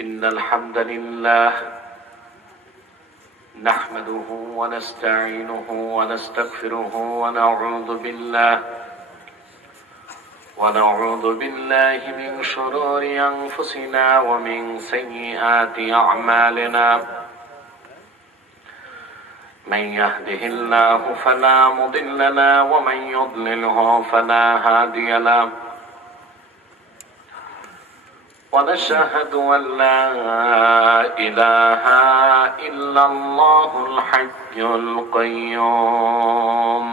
إن الحمد لله نحمده ونستعينه ونستغفره ونعوذ بالله من شرور أنفسنا ومن سيئات أعمالنا من يهده الله فلا مضل له ومن يضلله فلا هادي له ونشهد أن لا إله إلا الله الحي القيوم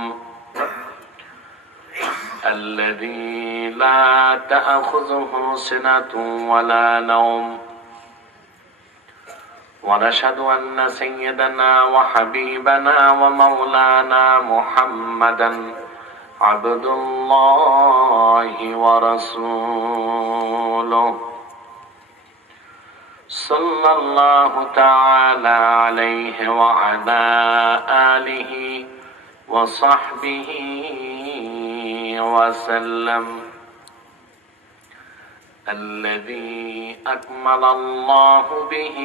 الذي لا تأخذه سنة ولا نوم ونشهد أن سيدنا وحبيبنا ومولانا محمدا عبد الله ورسوله صلى الله تعالى عليه وعلى آله وصحبه وسلم الذي أكمل الله به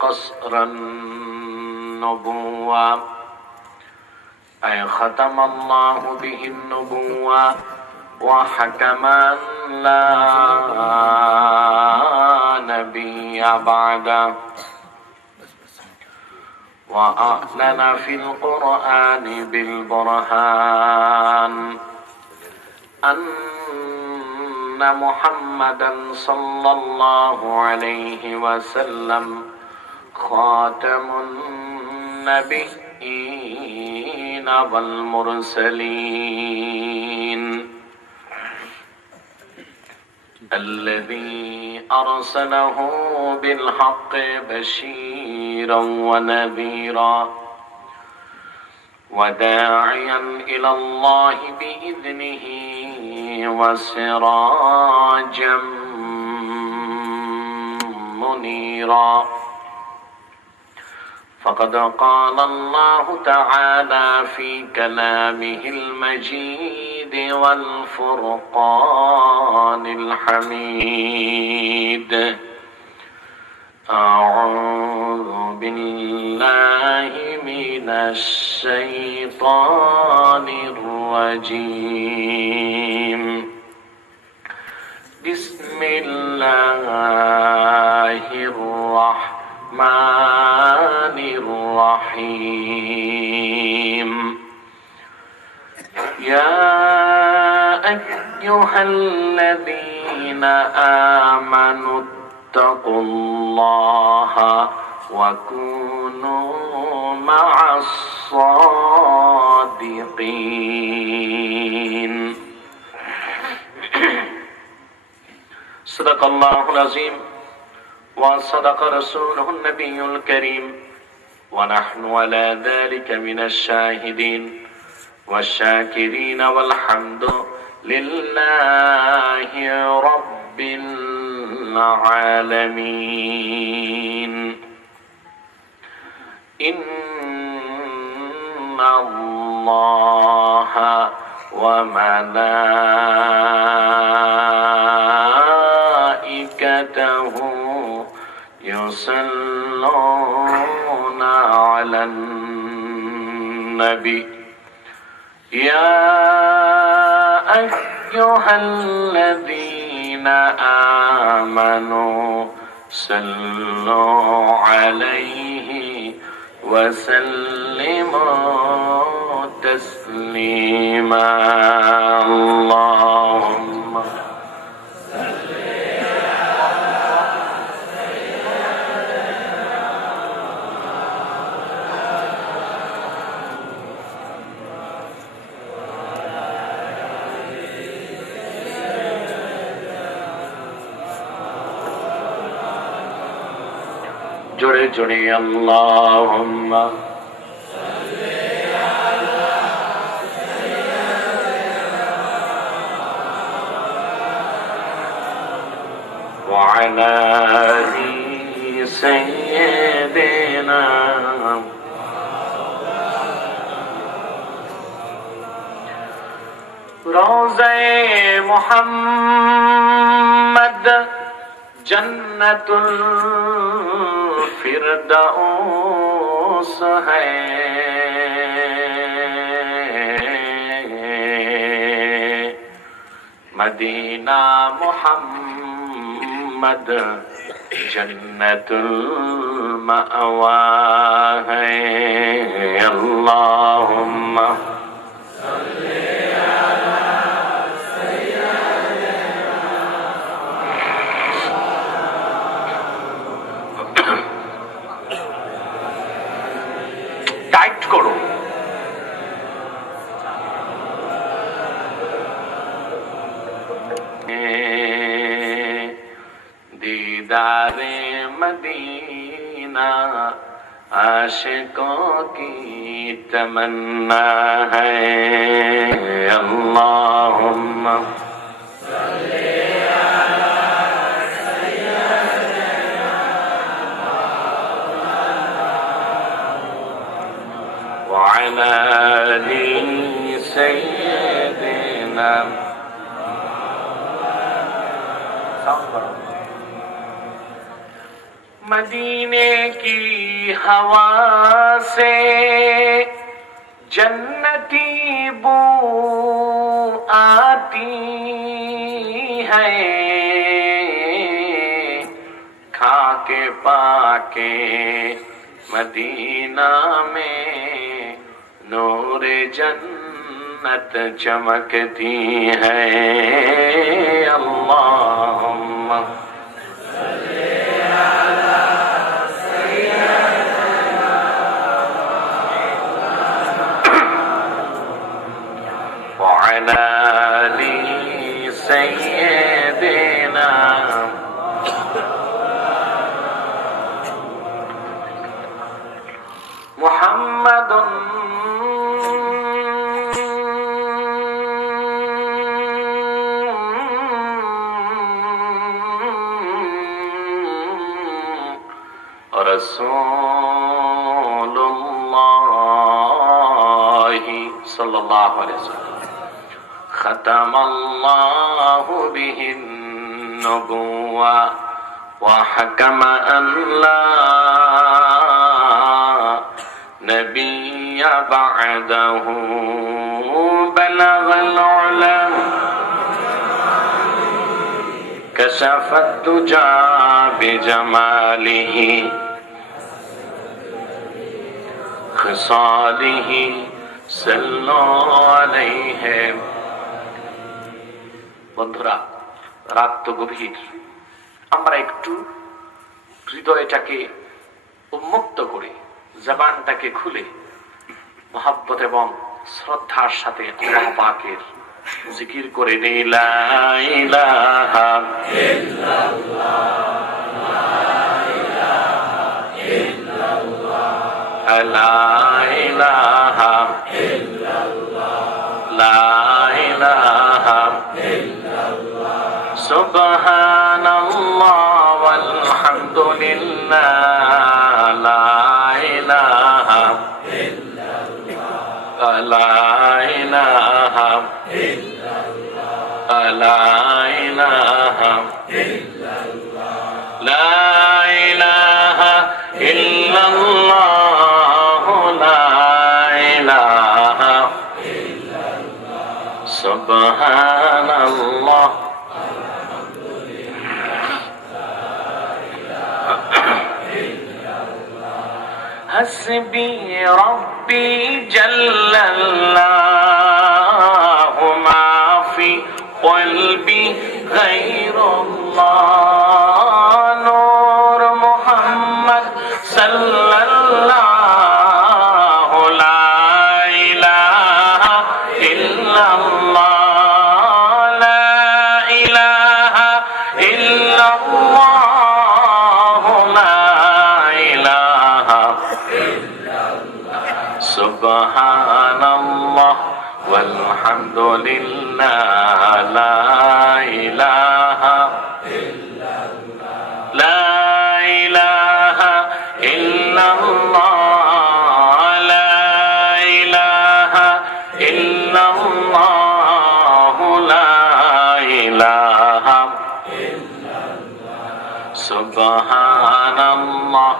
قصر النبوة أي ختم الله به النبوة وحكم أن لا نبي بعده وأعلن في القرآن بالبرهان أن محمدا صلى الله عليه وسلم خاتم النبيين والمرسلين الذي أرسله بالحق بشيرا ونذيرا وداعيا إلى الله بإذنه وسراجا منيرا فقد قال الله تعالى في كلامه المجيد والفرقان الحميد أعوذ بالله من الشيطان الرجيم بسم الله الرحمن الرحيم يا أيها الذين آمنوا اتقوا الله وكونوا مع الصادقين صدق الله العظيم وصدق رسوله النبي الكريم ونحن على ذلك من الشاهدين والشاكرين والحمد لله رب العالمين إن الله وملائكته يصلون على النبي يا أيها الذين آمنوا صلوا عليه وسلموا تسليما اللهم جڑے جڑے اللہم وعلى آل سيدنا روضہ محمد जन्नतुल फिरदौस है। मदीना मोहम्मद जन्नतुल मअवा है। अल्लाहुम्मा टाइट करो। दीदारे मदीना आशिकों की तमन्ना है। अल्लाहुम्मा वअला आलि सय्यिदिना। मदीने की हवा से जन्नती बू आती है। खाके पाके मदीना में नूरे जन्नत चमकती है। अल्लाहुम्मा वअला आलि सय्यिदिना। मुहम्मदुन रसूलुल्लाहि सल्लल्लाहु अलैहि वसल्लम। खतमल्लाहु बिहिन नबुव्वा व हकम अन ला नबिय्य बअदहु बलगल उलम कशफत दुजा बिजमालिही खिसालिही सल्लु अलैहि। বন্ধুরা, রাত তো গভীর, আমরা একটু হৃদয়টাকে উন্মুক্ত করে জবানটাকে খুলে মহব্বত এবং শ্রদ্ধার সাথে আল্লাহ পাকের জিকির করে নেই। লা ইলাহা ইল্লাল্লাহ, লা ইলাহা ইল্লাল্লাহ, লা ইলাহা ইল্লাল্লাহ, লা ইলাহা ইল্লাল্লাহ, সুবহানাল্লাহ ওয়ালহামদুলিল্লাহ, লা ইলাহা ইল্লাল্লাহ, লা ইলাহা ইল্লাল্লাহ, লা ইলাহা ইল্লাল্লাহ, লা ইলাহা ইল্লাল্লাহ, লা ইলাহা ইল্লাল্লাহ, সুবহানাল্লাহ। हस्बी रब्बी जल्लल्लाहु मा फी क़ल्बी गैरुल्लाह। नूर मुहम्मद सल्लल्लाहु ला इलाहा इल्लल्लाह, ला इलाहा इल्लल्लाह, ला इलाहा सुबहानल्लाह वल्हम्दुलिल्लाह, ला इलाहा इल्लल्लाह, ला इलाहा इल्लल्लाह, ला इलाहा इल्लल्लाह, ला इलाहा সুবহানাল্লাহ।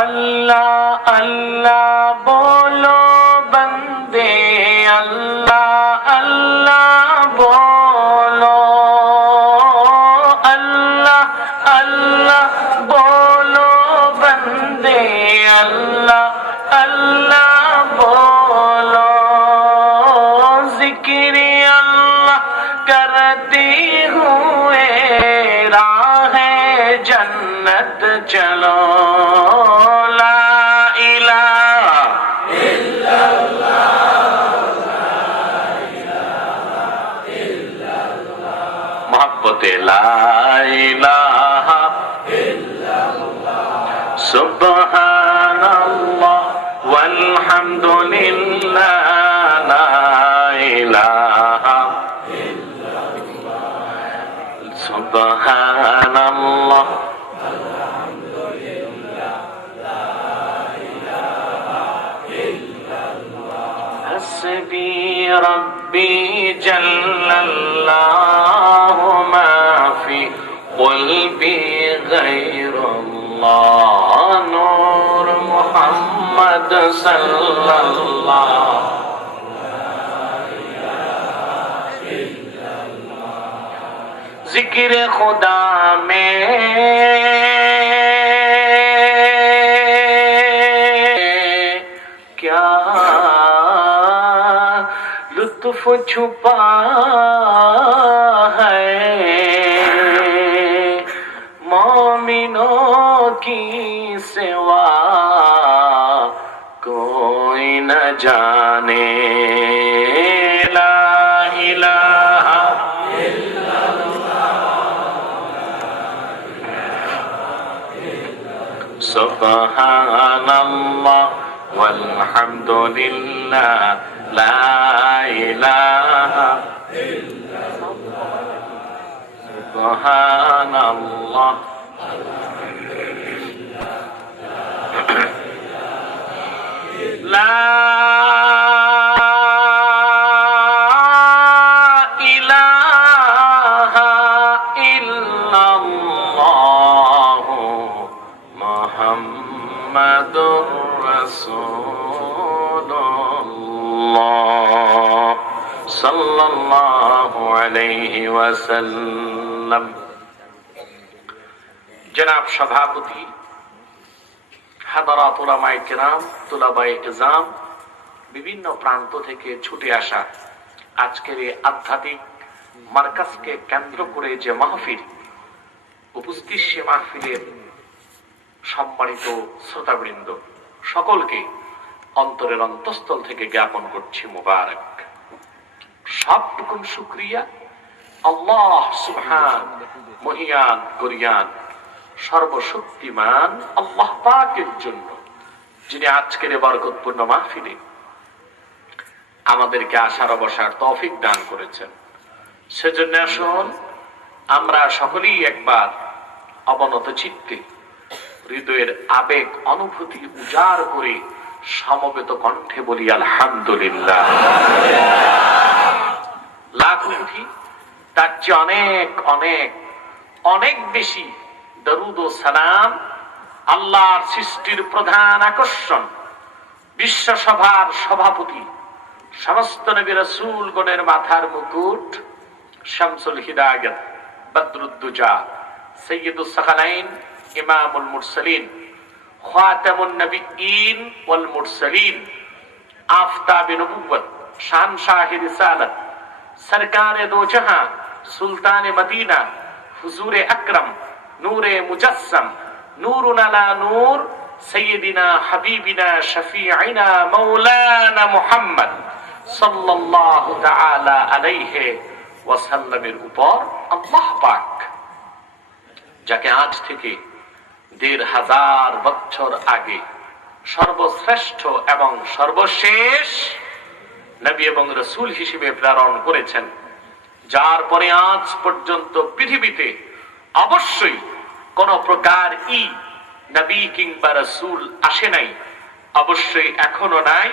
अल्लाह अल्लाह बोलो बंदे, अल्लाह अल्लाह बोलो, अल्लाह अल्लाह बोलो बंदे, अल्लाह अल्लाह बोलो। जिक्र अल्लाह करते हुए राहे जन्नत चलो। ला इलाहा इल्लल्लाह सुब्हानल्लाह वल्हम्दुलिल्लाह ला इलाहा इल्लल्लाह सुब्हानल्लाह वल्हम्दुलिल्लाह ला इलाहा इल्लल्लाह हस्बी रब्बी जल्लल्लाहु قلبي غير الله نور محمد صلى الله जिक्र खुदा में क्या लुत्फ छुपा है, की सिवा कोई न जाने। ला इलाहा इल्लल्लाह सुब्हानल्लाह वल्हम्दुलिल्लाह ला इलाहा इल्लल्लाह सुब्हानल्लाह ला इलाहा इल्लल्लाह मुहम्मदुर रसूलुल्लाह सल्लल्लाहु अलैहि वसल्लम। जनाब सभापति, হাদারাত উলামায়ে কিরাম, তুলাবায়ে ইজাম, বিভিন্ন প্রান্ত থেকে ছুটে আসা আজকের এই আধ্যাত্মিক মার্কাজকে কেন্দ্র করে যে মাহফিল উপস্থিত, সে মাহফিলের সম্মানিত শ্রোতাবৃন্দ সকলকে অন্তরের অন্তঃস্থল থেকে জ্ঞাপন করছি মুবারক। সবটুকুন শুকরিয়া আল্লাহ সুবহান মহিয়ান গরিয়ান সর্বশক্তিমান আল্লাহ পাকের জন্য, যিনি আজকের বরকতপূর্ণ মাহফিলে আমাদেরকে আসার বসার তৌফিক দান করেছেন। সেজন্য আসুন আমরা সকলেই একবার অবনত চিত্তে হৃদয়ের আবেগ অনুভূতি উজাড় করে সমবেত কণ্ঠে বলি আলহামদুলিল্লাহ। লাখ কোটি তার চেয়ে অনেক অনেক অনেক বেশি দরুদ ও সালাম আল্লাহর সৃষ্টির প্রধান আকর্ষণ, বিশ্বসভার সভাপতি, সমস্ত নবী রাসূলগণের মাথার মুকুট, শামসুল হিদায়াত, বদরুদ্দুজা, সাইয়্যিদুস সাকালাইন, ইমামুল মুরসালিন, খাতামুন নবিয়্যিন ওয়াল মুরসালিন, আফতাবে নবুওয়াত, শানশাহে রিসালাত, সরকারে দো জাহাঁ, সুলতানে মদিনা, হুজুরে আকরম, নূরে মুজাসসাম, নূরুন আলা নূর, সাইয়্যিদিনা হাবিবিনা শফিঈনা মাওলানা মুহাম্মদ সাল্লাল্লাহু তাআলা আলাইহি ওয়াসাল্লামের উপর আল্লাহ পাক যাকে আজ থেকে ১৫০০ বছর আগে সর্বশ্রেষ্ঠ এবং সর্বশেষ নবী এবং রাসূল হিসেবে প্রেরণ করেছেন, যার পরে আজ পর্যন্ত পৃথিবীতে অবশ্যই কোন প্রকার নবী কিংবা রাসূল আসে নাই, অবশ্যই এখনো নাই,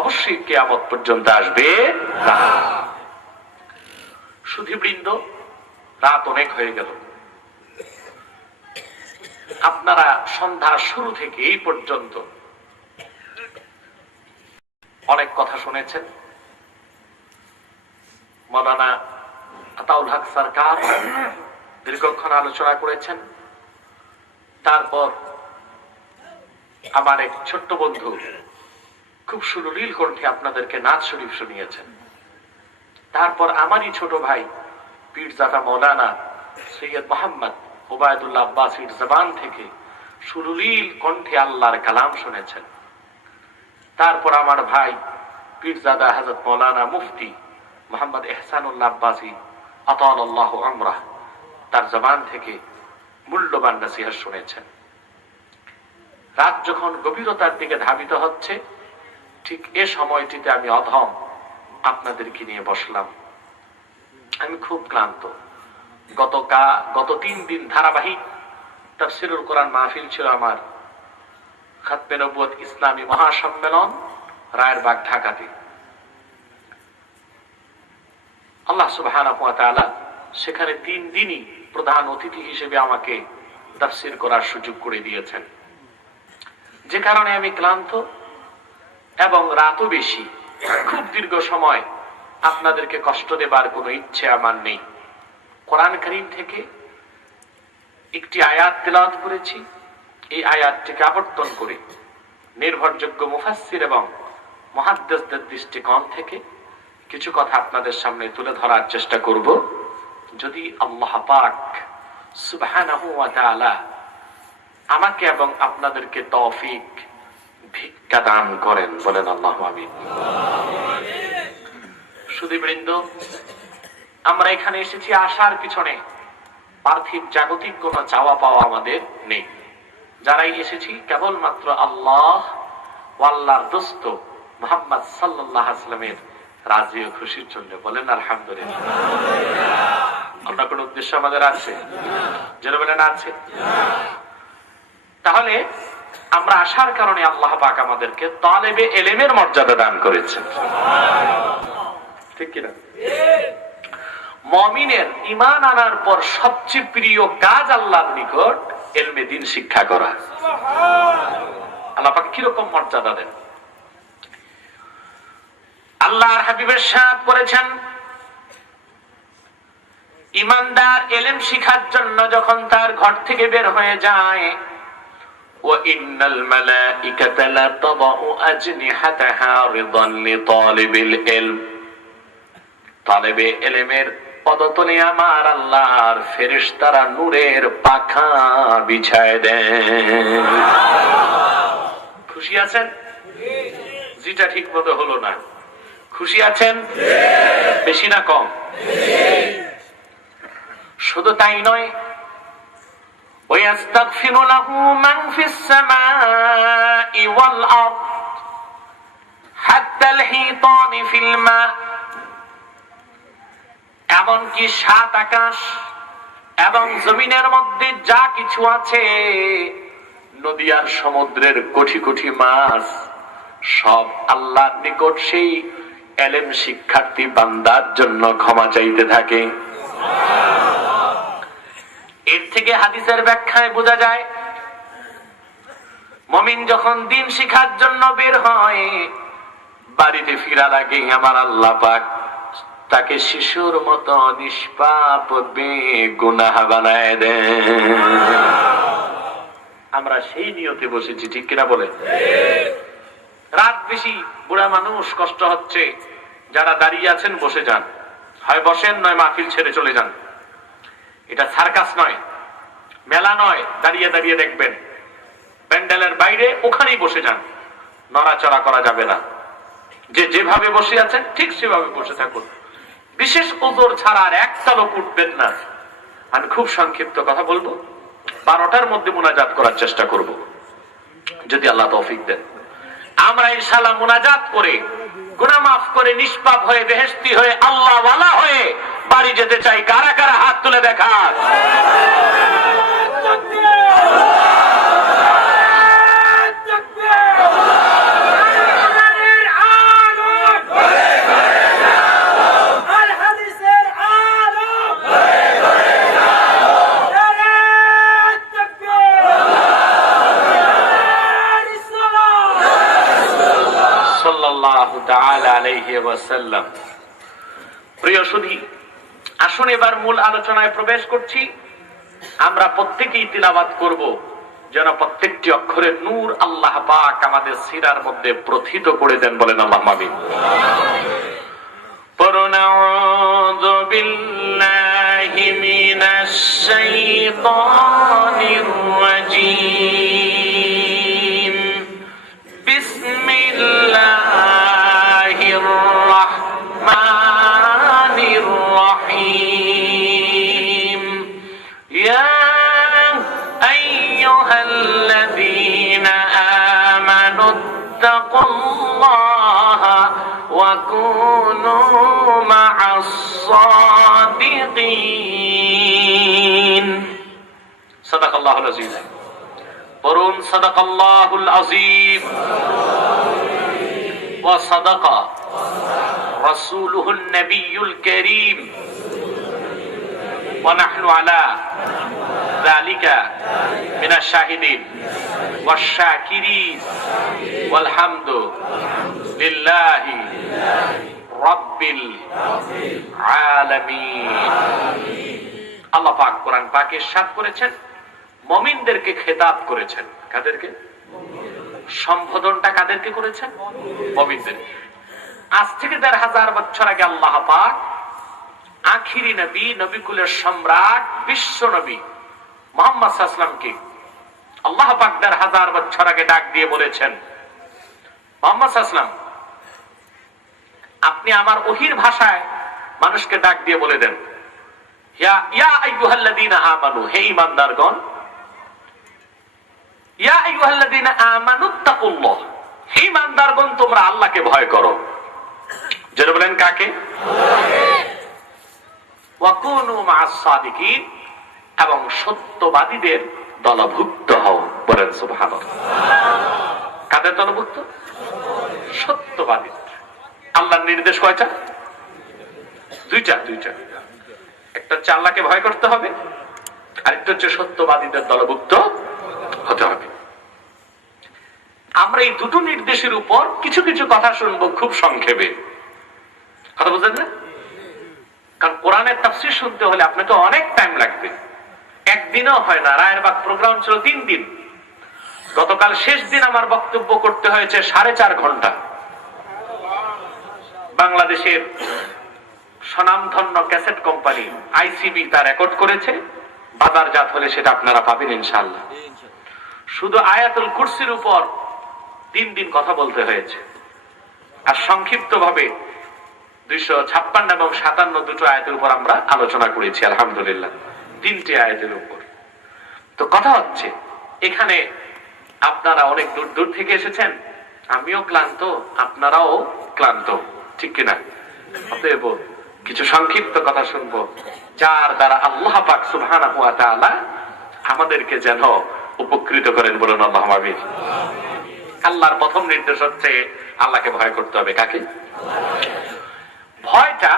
অবশ্যই কিয়ামত পর্যন্ত আসবে না। সুধীবৃন্দ, রাত অনেক হয়ে গেল। আপনারা সন্ধ্যার শুরু থেকে এই পর্যন্ত অনেক কথা শুনেছেন। মাওলানা আতাউল হক সরকার দীর্ঘক্ষণ আলোচনা করেছেন। তারপর আমার এক ছোট্ট বন্ধু খুব সুলীল কণ্ঠে আপনাদেরকে নাচ শরীফ শুনিয়েছেন। তারপর আমারই ছোট ভাই পীরজাদা মাওলানা সৈয়দ মোহাম্মদ ওবায়দুল্লাহ আব্বাসীর জবান থেকে সুলীল কণ্ঠে আল্লাহর কালাম শুনেছেন। তারপর আমার ভাই পীরজাদা হযরত মাওলানা মুফতি মোহাম্মদ এহসানুল্লাহ আব্বাসী আতালাল্লাহু আমরাহ, তার জবান থেকে মূল্যবান নসিহত শুনেছেন। রাত যখন গভীরতার দিকে ধাবিত হচ্ছে, ঠিক এ সময়টিতে আমি অধম আপনাদেরকে নিয়ে বসলাম। আমি খুব ক্লান্ত। গত 3 দিন ধারাবাহিক তাফসীরুল কোরআন মাহফিল ছিল আমার খাতমে নবুয়ত ইসলামী মহাসম্মেলন রায়েরবাগ, ঢাকাতে। আল্লাহ সুবহানাহু ওয়া তাআলা সেখানে 3 দিনই প্রধান অতিথি হিসেবে আমাকে তাফসীর করার সুযোগ করে দিয়েছেন, যে কারণে আমি ক্লান্ত এবং রাতও বেশি। খুব দীর্ঘ সময় আপনাদেরকে কষ্ট দেবার কোনো ইচ্ছে আমার নেই। কোরআন কারীম থেকে একটি আয়াত তেলাওয়াত করেছি। এই আয়াতটিকে আবর্তন করে নির্ভরযোগ্য মুফাসসির এবং মুহাদ্দিসদের দৃষ্টিকোণ থেকে কিছু কথা আপনাদের সামনে তুলে ধরার চেষ্টা করব, যদি আল্লাহ পাক সুবহানাহু ওয়া তাআলা আমাকে এবং আপনাদেরকে তৌফিক ভিক্ষা দান করেন। বলেন আল্লাহু আমিন। সুধীবৃন্দ, আমরা এখানে এসেছি আসার পিছনে পার্থিব জাগতিক কোন চাওয়া পাওয়া আমাদের নেই। যারাই এসেছি কেবলমাত্র আল্লাহ ও আল্লাহর দোস্ত মুহাম্মদ সাল্লাল্লাহু আলাইহি ওয়াসাল্লামের রাজি ও খুশির জন্য। বলেন আলহামদুলিল্লাহ। আমরা কোন উদ্দেশ্য আমাদের আছে? যারা বলেন আছে। তাহলে আমরা আসার কারণে আল্লাহ পাক আমাদেরকে তালেবে ইলমের মর্যাদা দান করেছেন, ঠিক কিনা? মুমিনের ঈমান আনার পর সবচেয়ে প্রিয় কাজ আল্লাহর নিকট ইলমে দ্বীন শিক্ষা করা। আল্লাহ পাক কি রকম মর্যাদা দেন। আল্লাহর হাবিবের সাথ করেছেন, ঈমানদার ইলম শিখার জন্য যখন তার ঘর থেকে বের হয়ে যায়, وَإِنَّ الْمَلَائِكَةَ لَتَضَعُ أَجْنِحَتَهَا رِضًا لِطَالِبِ الْعِلْمِ। তালেবে ইলমের পদতলে আমার আল্লাহর ফেরেশতারা নূরের পাখা বিছায় দেন। খুশি আছেন? যেটা ঠিক মতো হলো না। খুশি আছেন? বেশি না কম? শুধু তাই নয়, وَيَسْتَغْفِرُ لَهُ مَنْ فِي السَّمَاءِ وَالْأَرْضِ حَتَّى الْحِيطَانِ فِي الْمَاءِ। এমনকি 7 আকাশ এবং জমিনের মধ্যে যা কিছু আছে, নদী আর সমুদ্রের কোটি কোটি মাছ, সব আল্লাহর নিকট সেই ইলম শিক্ষার্থী বান্দার জন্য ক্ষমা চাইতে থাকে। এর থেকে হাদিসের ব্যাখ্যায় বোঝা যায়, মুমিন যখন দ্বীন শিখার জন্য বের হয়, বাড়িতে ফিরার আগে আমার আল্লাহ পাক তাকে শিশুর মতো নিষ্পাপ বেগুনাহ বানায় দেন। আমরা সেই নিয়তে বসেছি, ঠিক কিনা বলে? রাত বেশি, বুড়া মানুষ, কষ্ট হচ্ছে। যারা দাঁড়িয়ে আছেন বসে যান, হয় বসেন নয় মাহফিল ছেড়ে চলে যান। এটা সার্কাস নয়, মেলা নয় দাঁড়িয়ে দাঁড়িয়ে দেখবেন। প্যান্ডেলের বাইরে ওখানেই বসে যান, নড়াচড়া করা যাবে না। যেভাবে বসে আছেন ঠিক সেভাবে বসে থাকুন। বিশেষ ওজর ছাড়া আর একটা লোক উঠবেন না। আমি খুব সংক্ষিপ্ত কথা বলবো, 12টার মধ্যে মুনাজাত করার চেষ্টা করব, যদি আল্লাহ তৌফিক দেন। আমরা ইনশাআল্লাহ মুনাজাত করে গুনাহ মাফ করে নিষ্পাপ হয়ে বেহেশতি হয়ে আল্লাহ ওয়ালা হয়ে বাড়ি যেতে চাই। কারা কারা হাত তুলে দেখান। আলাইহি ওয়াসাল্লাম। প্রিয় সুধী, আসুন এবার মূল আলোচনায় প্রবেশ করছি। আমরা প্রত্যেকেই তিলাওয়াত করব, যেন প্রত্যেকটি অক্ষরের নূর আল্লাহ পাক আমাদের সিরার মধ্যে প্রথিত করে দেন। বলেন আল্লাহুম্মা আমিন। আউযু বিল্লাহি মিনাশ শাইতানির রাজীম। বিসমিল্লাহির রাহমানির রাহিম। ইয়া আইয়ুহাল্লাযীনা আমানু ইত্তাকুল্লাহা ওয়া কুনু মা'আস সাদিকিন। সাদাকাল্লাহুল আযীম। বলুন সাদাকাল্লাহুল আযীম। ওয়া সাদাকা রাসূলুহুন নবিয়্যুল কারীম। ওয়া নাহনু আলা যালিকা মিনাশ শাহিদিন ওয়াশ শাকিরিন ওয়াল হামদু লিল্লাহি রাব্বিল আলামিন। আল্লাহ পাক কোরআন পাকে ইরশাদ করেছেন, মুমিনদেরকে খেতাব করেছেন। কাদেরকে? সম্বোধনটা কাদেরকে করেছেন? মুমিনদেরকে। আজ থেকে ১৫০০ বছর আগে আল্লাহ পাক আখিরি নবী, নবীকুলের সম্রাট, বিশ্ব নবী মুহাম্মদ সাল্লাল্লাহু আলাইহি ওয়াসাল্লামকে আল্লাহ পাক ১৫০০ বছর আগে ডাক দিয়ে বলেছেন, মুহাম্মদ সাল্লাল্লাহু আলাইহি ওয়াসাল্লাম, আপনি আমার ওহীর ভাষায় মানুষকে ডাক দিয়ে বলে দেন, ইয়া আইয়ুহাল্লাযীনা আমানু, হে ঈমানদারগণ, ইয়া আইয়ুহাল্লাযীনা আমানু তাকুল্লাহ, হে ঈমানদারগণ তোমরা আল্লাহকে ভয় করো। যারা বলেন কাকে? আল্লাহকে। ওয়া কুনু মা'আস সাদিকিন, এবং সত্যবাদীদের দলভুক্ত হও। বলেন সুবহানাল্লাহ। কাদের দলভুক্ত? সত্যবাদী। আল্লাহর নির্দেশ কয়টা? দুইটা। একটা হচ্ছে আল্লাহকে ভয় করতে হবে, আরেকটা হচ্ছে সত্যবাদীদের দলভুক্ত হতে হবে। আমরা এই দুটো নির্দেশের উপর কিছু কিছু কথা শুনবো খুব সংক্ষেপে। কথা বুঝলেন না? কারণ কোরআনের তাফসীর শুনতে হলে আপনাকে অনেক টাইম লাগবে, একদিনও হয় না। রায়েরবাগ প্রোগ্রাম ছিল 3 দিন। গতকাল শেষ দিন আমার বক্তব্য করতে হয়েছে 4.5 ঘন্টা। বাংলাদেশের স্বনামধন্য ক্যাসেট কোম্পানি আইসিবি তা রেকর্ড করেছে, বাজারজাত হলে সেটা আপনারা পাবেন ইনশাআল্লাহ। শুধু আয়াতুল কুরসির উপর 3 দিন কথা বলতে হয়েছে, আর সংক্ষিপ্ত ভাবে 256 এবং 57 দুটো আয়াতের উপর আমরা আলোচনা করেছি আলহামদুলিল্লাহ, 3টে আয়াতের উপর। তো কথা হচ্ছে, এখানে আপনারা অনেক দূর দূর থেকে এসেছেন, আমিও ক্লান্ত, আপনারাও ক্লান্ত, ঠিক কিনা? অতএব কিছু সংক্ষিপ্ত কথা শুনবো, যার দ্বারা আল্লাহ পাক সুবহানাহু ওয়া তাআলা আমাদেরকে যেন উপকৃত করেন। বলুন আল্লাহুম্মা আমিন। আল্লাহর প্রথম নির্দেশ হচ্ছে আল্লাহকে ভয় করতে হবে। কাকে? ভয়টা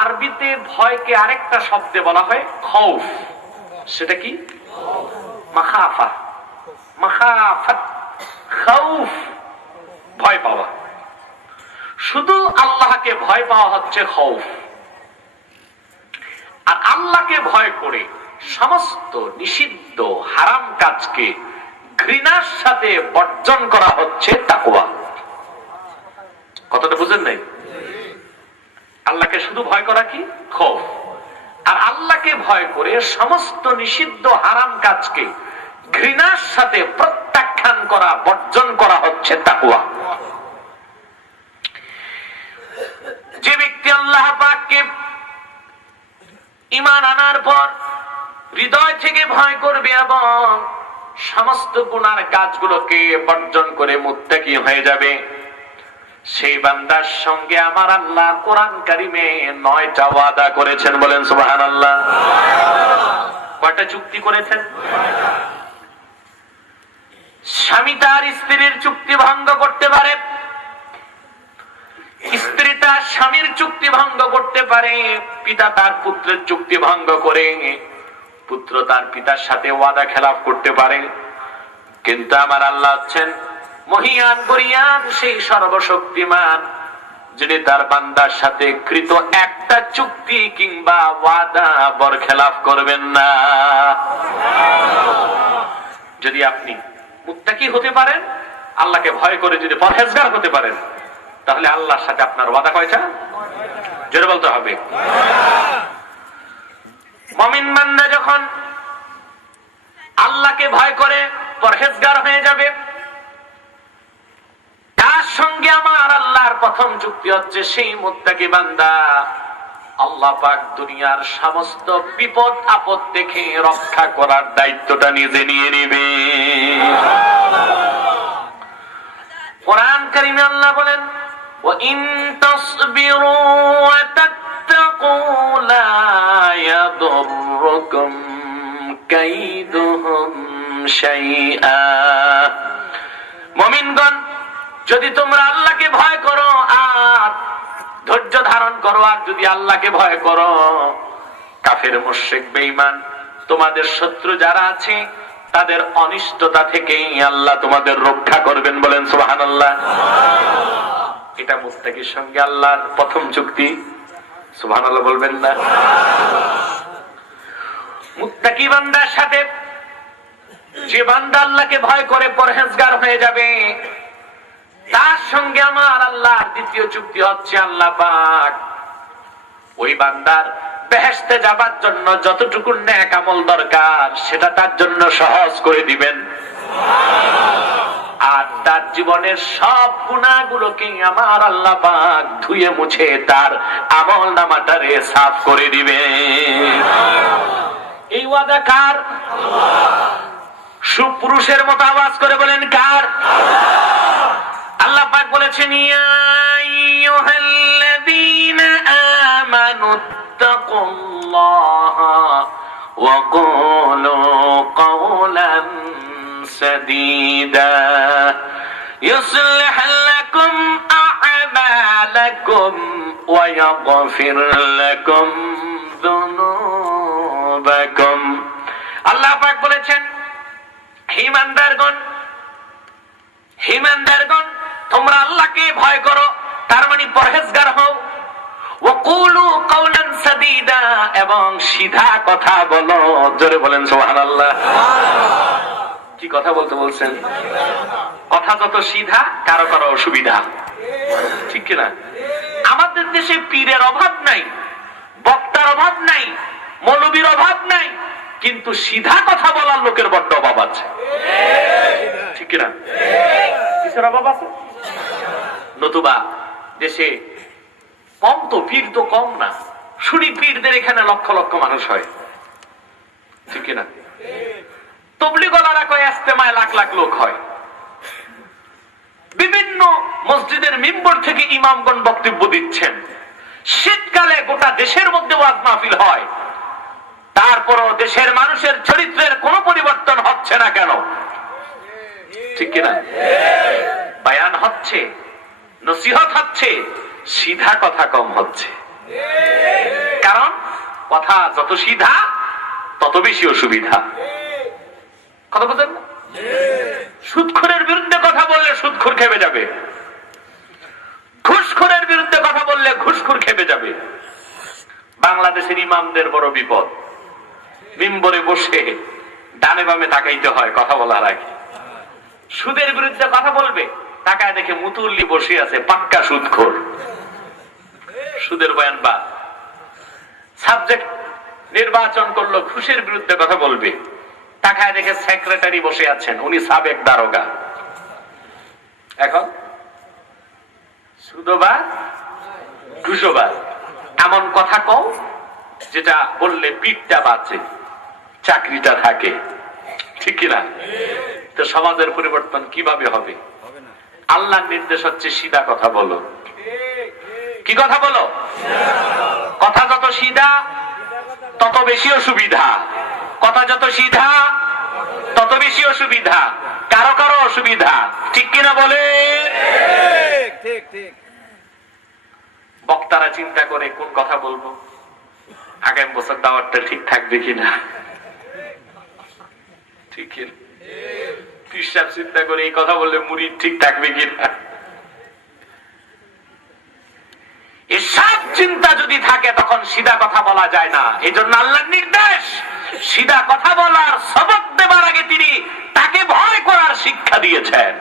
আরবিতে ভয়কে আরেকটা শব্দে বলা হয় খৌফ। সেটা কি? মাখাফা, মাখাফাত, খৌফ, ভয় পাওয়া। শুধু আল্লাহকে ভয় পাওয়া হচ্ছে খৌফ, আর আল্লাহকে ভয় করে সমস্ত নিষিদ্ধ হারাম কাজকে ঘৃণার সাথে বর্জন করা হচ্ছে তাকওয়া। কথাটা বুঝেন নাই? আল্লাহকে শুধু ভয় করা কি? খৌফ। আর আল্লাহকে ভয় করে সমস্ত নিষিদ্ধ হারাম কাজকে ঘৃণার সাথে প্রত্যাখ্যান করা, বর্জন করা হচ্ছে তাকওয়া। যে ব্যক্তি আল্লাহ পাককে ঈমান আনার পর হৃদয় থেকে ভয় করবে এবং সমস্ত গুনার কাজগুলোকে বর্জন করে মুত্তাকি হয়ে যাবে, সেই বান্দার সঙ্গে আমার আল্লাহ কোরআন কারিমে 9টা ওয়াদা করেছেন। বলেন সুবহানাল্লাহ। কয়টা চুক্তি করেছেন? স্বামী তার স্ত্রীর চুক্তি ভঙ্গ করতে পারে, স্ত্রী তার স্বামীর চুক্তি ভঙ্গ করতে পারে, পিতা তার পুত্রের চুক্তি ভঙ্গ করে, পুত্র তার পিতার সাথে ওয়াদা খেলাফ করতে পারে। কিন্তু আমার আল্লাহ আছেন মহিয়ান, গরিয়ান, সেই সর্বশক্তিমান, যিনি তার বান্দার সাথে কৃত একটা চুক্তি কিংবা ওয়াদা বরখেলাপ করবেন না। যদি আপনি মুত্তাকি হতে পারেন, আল্লাহকে ভয় করে যদি পরহেজগার হতে পারেন, তাহলে আল্লাহর সাথে আপনার ওয়াদা কয়টা? জোরে বলতে হবে। মুমিন বান্দা যখন আল্লাহকে ভয় করে পরহেজগার হয়ে যাবে, তার সঙ্গে আমার আল্লাহর প্রথম চুক্তি হচ্ছে সেই মুত্তাকি বান্দা আল্লাহ পাক দুনিয়ার সমস্ত বিপদ আপদ থেকে রক্ষা করার দায়িত্বটা নিজে নিয়ে নেবে। কোরআন কারীমে আল্লাহ বলেন, ওয়া ইন তাসবিরু ওয়া তাত্তাকু লা ইয়াদুররুকুম কাইদুহুম শাইআ। মুমিনগণ, যদি তোমরা আল্লাহকে ভয় করো আর ধৈর্য ধারণ করো, আর যদি আল্লাহকে ভয় করো, কাফের মুশরিক বেঈমান তোমাদের শত্রু যারা আছে তাদের অনিষ্টতা থেকেই আল্লাহ তোমাদের রক্ষা করবেন। বলেন সুবহানাল্লাহ। এটা মুত্তাকির সঙ্গে আল্লাহর প্রথম চুক্তি। সুবহানাল্লাহ বলবেন না? মুত্তাকি বান্দার সাথে যে বান্দা আল্লাহকে ভয় করে পরহেজগার হয়ে যাবে, তার সঙ্গে আমার আল্লাহর দ্বিতীয় চুক্তি হচ্ছে আল্লাহ পাক ওই বান্দার বেহেশতে যাবার জন্য যতটুকু নেক আমল দরকার সেটা তার জন্য সহজ করে দিবেন, আর তার জীবনের সব গুনাহগুলোকে আমার আল্লাহ পাক ধুয়ে মুছে তার আমল নামাটারে সাফ করে দিবেন। এই ওয়াদা কার? সুপুরুষের মতো আওয়াজ করে বলেন কার? আল্লাহ পাক বলেছেন, ইয়া আইয়ুহাল্লাযীনা আমানুত্তাকুল্লাহা ওয়া কুলু কাওলান সাদীদা ইউসলিহ লাকুম আ'মালাকুম ওয়া ইয়াগফির লাকুম যুনুবাকুম। আল্লাহ পাক বলেছেন, হে ঈমানদারগণ, তোমরা আল্লাহকে ভয় করো, তার মানে পরহেজগার হও। ওয়াকুলু কাওলান সাদীদা, এবং সিধা কথা বলো। জোরে বলেন সুবহানাল্লাহ। কি কথা বলতে বলছেন? কথা যত সিধা কারো কারো অসুবিধা, ঠিক কিনা? আমাদের দেশে পীরের অভাব নাই, বক্তার অভাব নাই, মৌলবীর অভাব নাই, কিন্তু সিধা কথা বলার লোকের বড্ড অভাব আছে, ঠিক কিনা? কিসের অভাব আছে? নতুবা দেশে কম তো পীর তো কম না, শুনি পীরদের এখানে লক্ষ লক্ষ মানুষ হয়, ঠিক কিনা? তবলিগলারা কয় ইস্তেমায় লাখ লাখ লোক হয়। বিভিন্ন মসজিদের মিম্বর থেকে ইমামগণ বক্তব্য দিচ্ছেন, শীতকালে গোটা দেশের মধ্যে ওয়াজ মাহফিল হয়, তারপরও দেশের মানুষের চরিত্রের কোনো পরিবর্তন হচ্ছে না কেন? ঠিক কিনা? বায়ান হচ্ছে, নসিহত হচ্ছে, সিধা কথা কম হচ্ছে। কারণ কথা যত সিধা তত বেশি অসুবিধা। কথা বলছেন না? সুদখোরের বিরুদ্ধে কথা বললে সুদখোর খেপে যাবে, ঘুষখোরের বিরুদ্ধে কথা বললে ঘুষখোর খেপে যাবে। বাংলাদেশের ইমামদের বড় বিপদ, মিম্বরে বসে ডানে বামে তাকাইতে হয় কথা বলার আগে। সুদের বিরুদ্ধে কথা বলবে, তাকায় দেখে মুতুল্লি বসে আছে পাক্কা সুদখোর, সুদের বয়ান বা সাবজেক্ট নির্বাচন করলো, ঘুষের বিরুদ্ধে কথা বলবে, তাকায় দেখে সেক্রেটারি বসে আছেন, উনি সাবেক দারোগা। এখন সুদবাজ ঘুষবাজ, এমন কথা কও যেটা বললে পিঠটা বাঁচে, চাকরিটা থাকে, ঠিক কিনা? তো সমাজের পরিবর্তন কিভাবে হবে? আল্লাহর নির্দেশ হচ্ছে সিধা কথা বলো। কি কথা বলো? কথা যত সিধা তত বেশি অসুবিধা, কথা যত সিধা তত বেশি অসুবিধা, কারো কারো অসুবিধা, ঠিক কিনা বলে? ঠিক ঠিক। বক্তারা চিন্তা করে কোন কথা বলবো, আগামী বছর দাওয়াতটা ঠিক থাকবে কিনা, ঠিক কিনা? পীর চিন্তা করে এই কথা বললে মুরিদ ঠিক থাকবে কিনা। দুশ্চিন্তা যদি থাকে তখন সিধা কথা বলা যায় না। এই জন্য আল্লাহর নির্দেশ, সিধা কথা বলার সবক দেবার আগে তিনি তাকে ভয় করার শিক্ষা দিয়েছেন।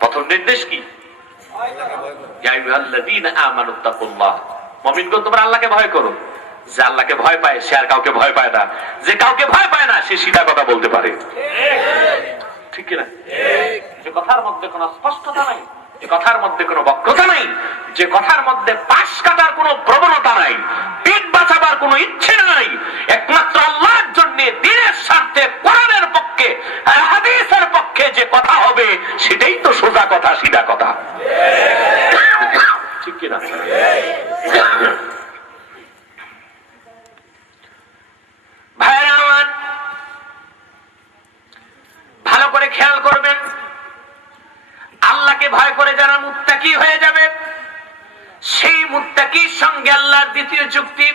প্রথম নির্দেশ কি? ইয়া আইয়ুহাল্লাযীনা আমানুত্তাকুল্লাহ, মুমিনগণ তোমরা আল্লাহকে ভয় করো। যে আল্লাহকে ভয় পায় সে আর কাউকে ভয় পায় না, যে কাউকে ভয় পায় না সে সিধা কথা বলতে পারে। ঠিক কিনা? যে কথার মধ্যে কোনো স্পষ্টতা নাই, যে কথার মধ্যে কোনো বক্রতা নাই, যে কথার মধ্যে পাশ কাটার কোনো প্রবণতা নাই, পেট বাঁচাবার কোনো ইচ্ছে নাই, একমাত্র আল্লাহর জন্য দ্বীনের স্বার্থে কোরআনের পক্ষে আর হাদিসের পক্ষে যে কথা হবে সেটাই তো সোজা কথা, সিধা কথা। ঠিক কিনা? ভাইরা আমার, ভালো করে খেয়াল করবেন, আল্লাহকে ভয় করে যারা মুত্তাকি হয়ে যাবে সেই মুত্তাকির সঙ্গে আল্লাহর দ্বিতীয় চুক্তি,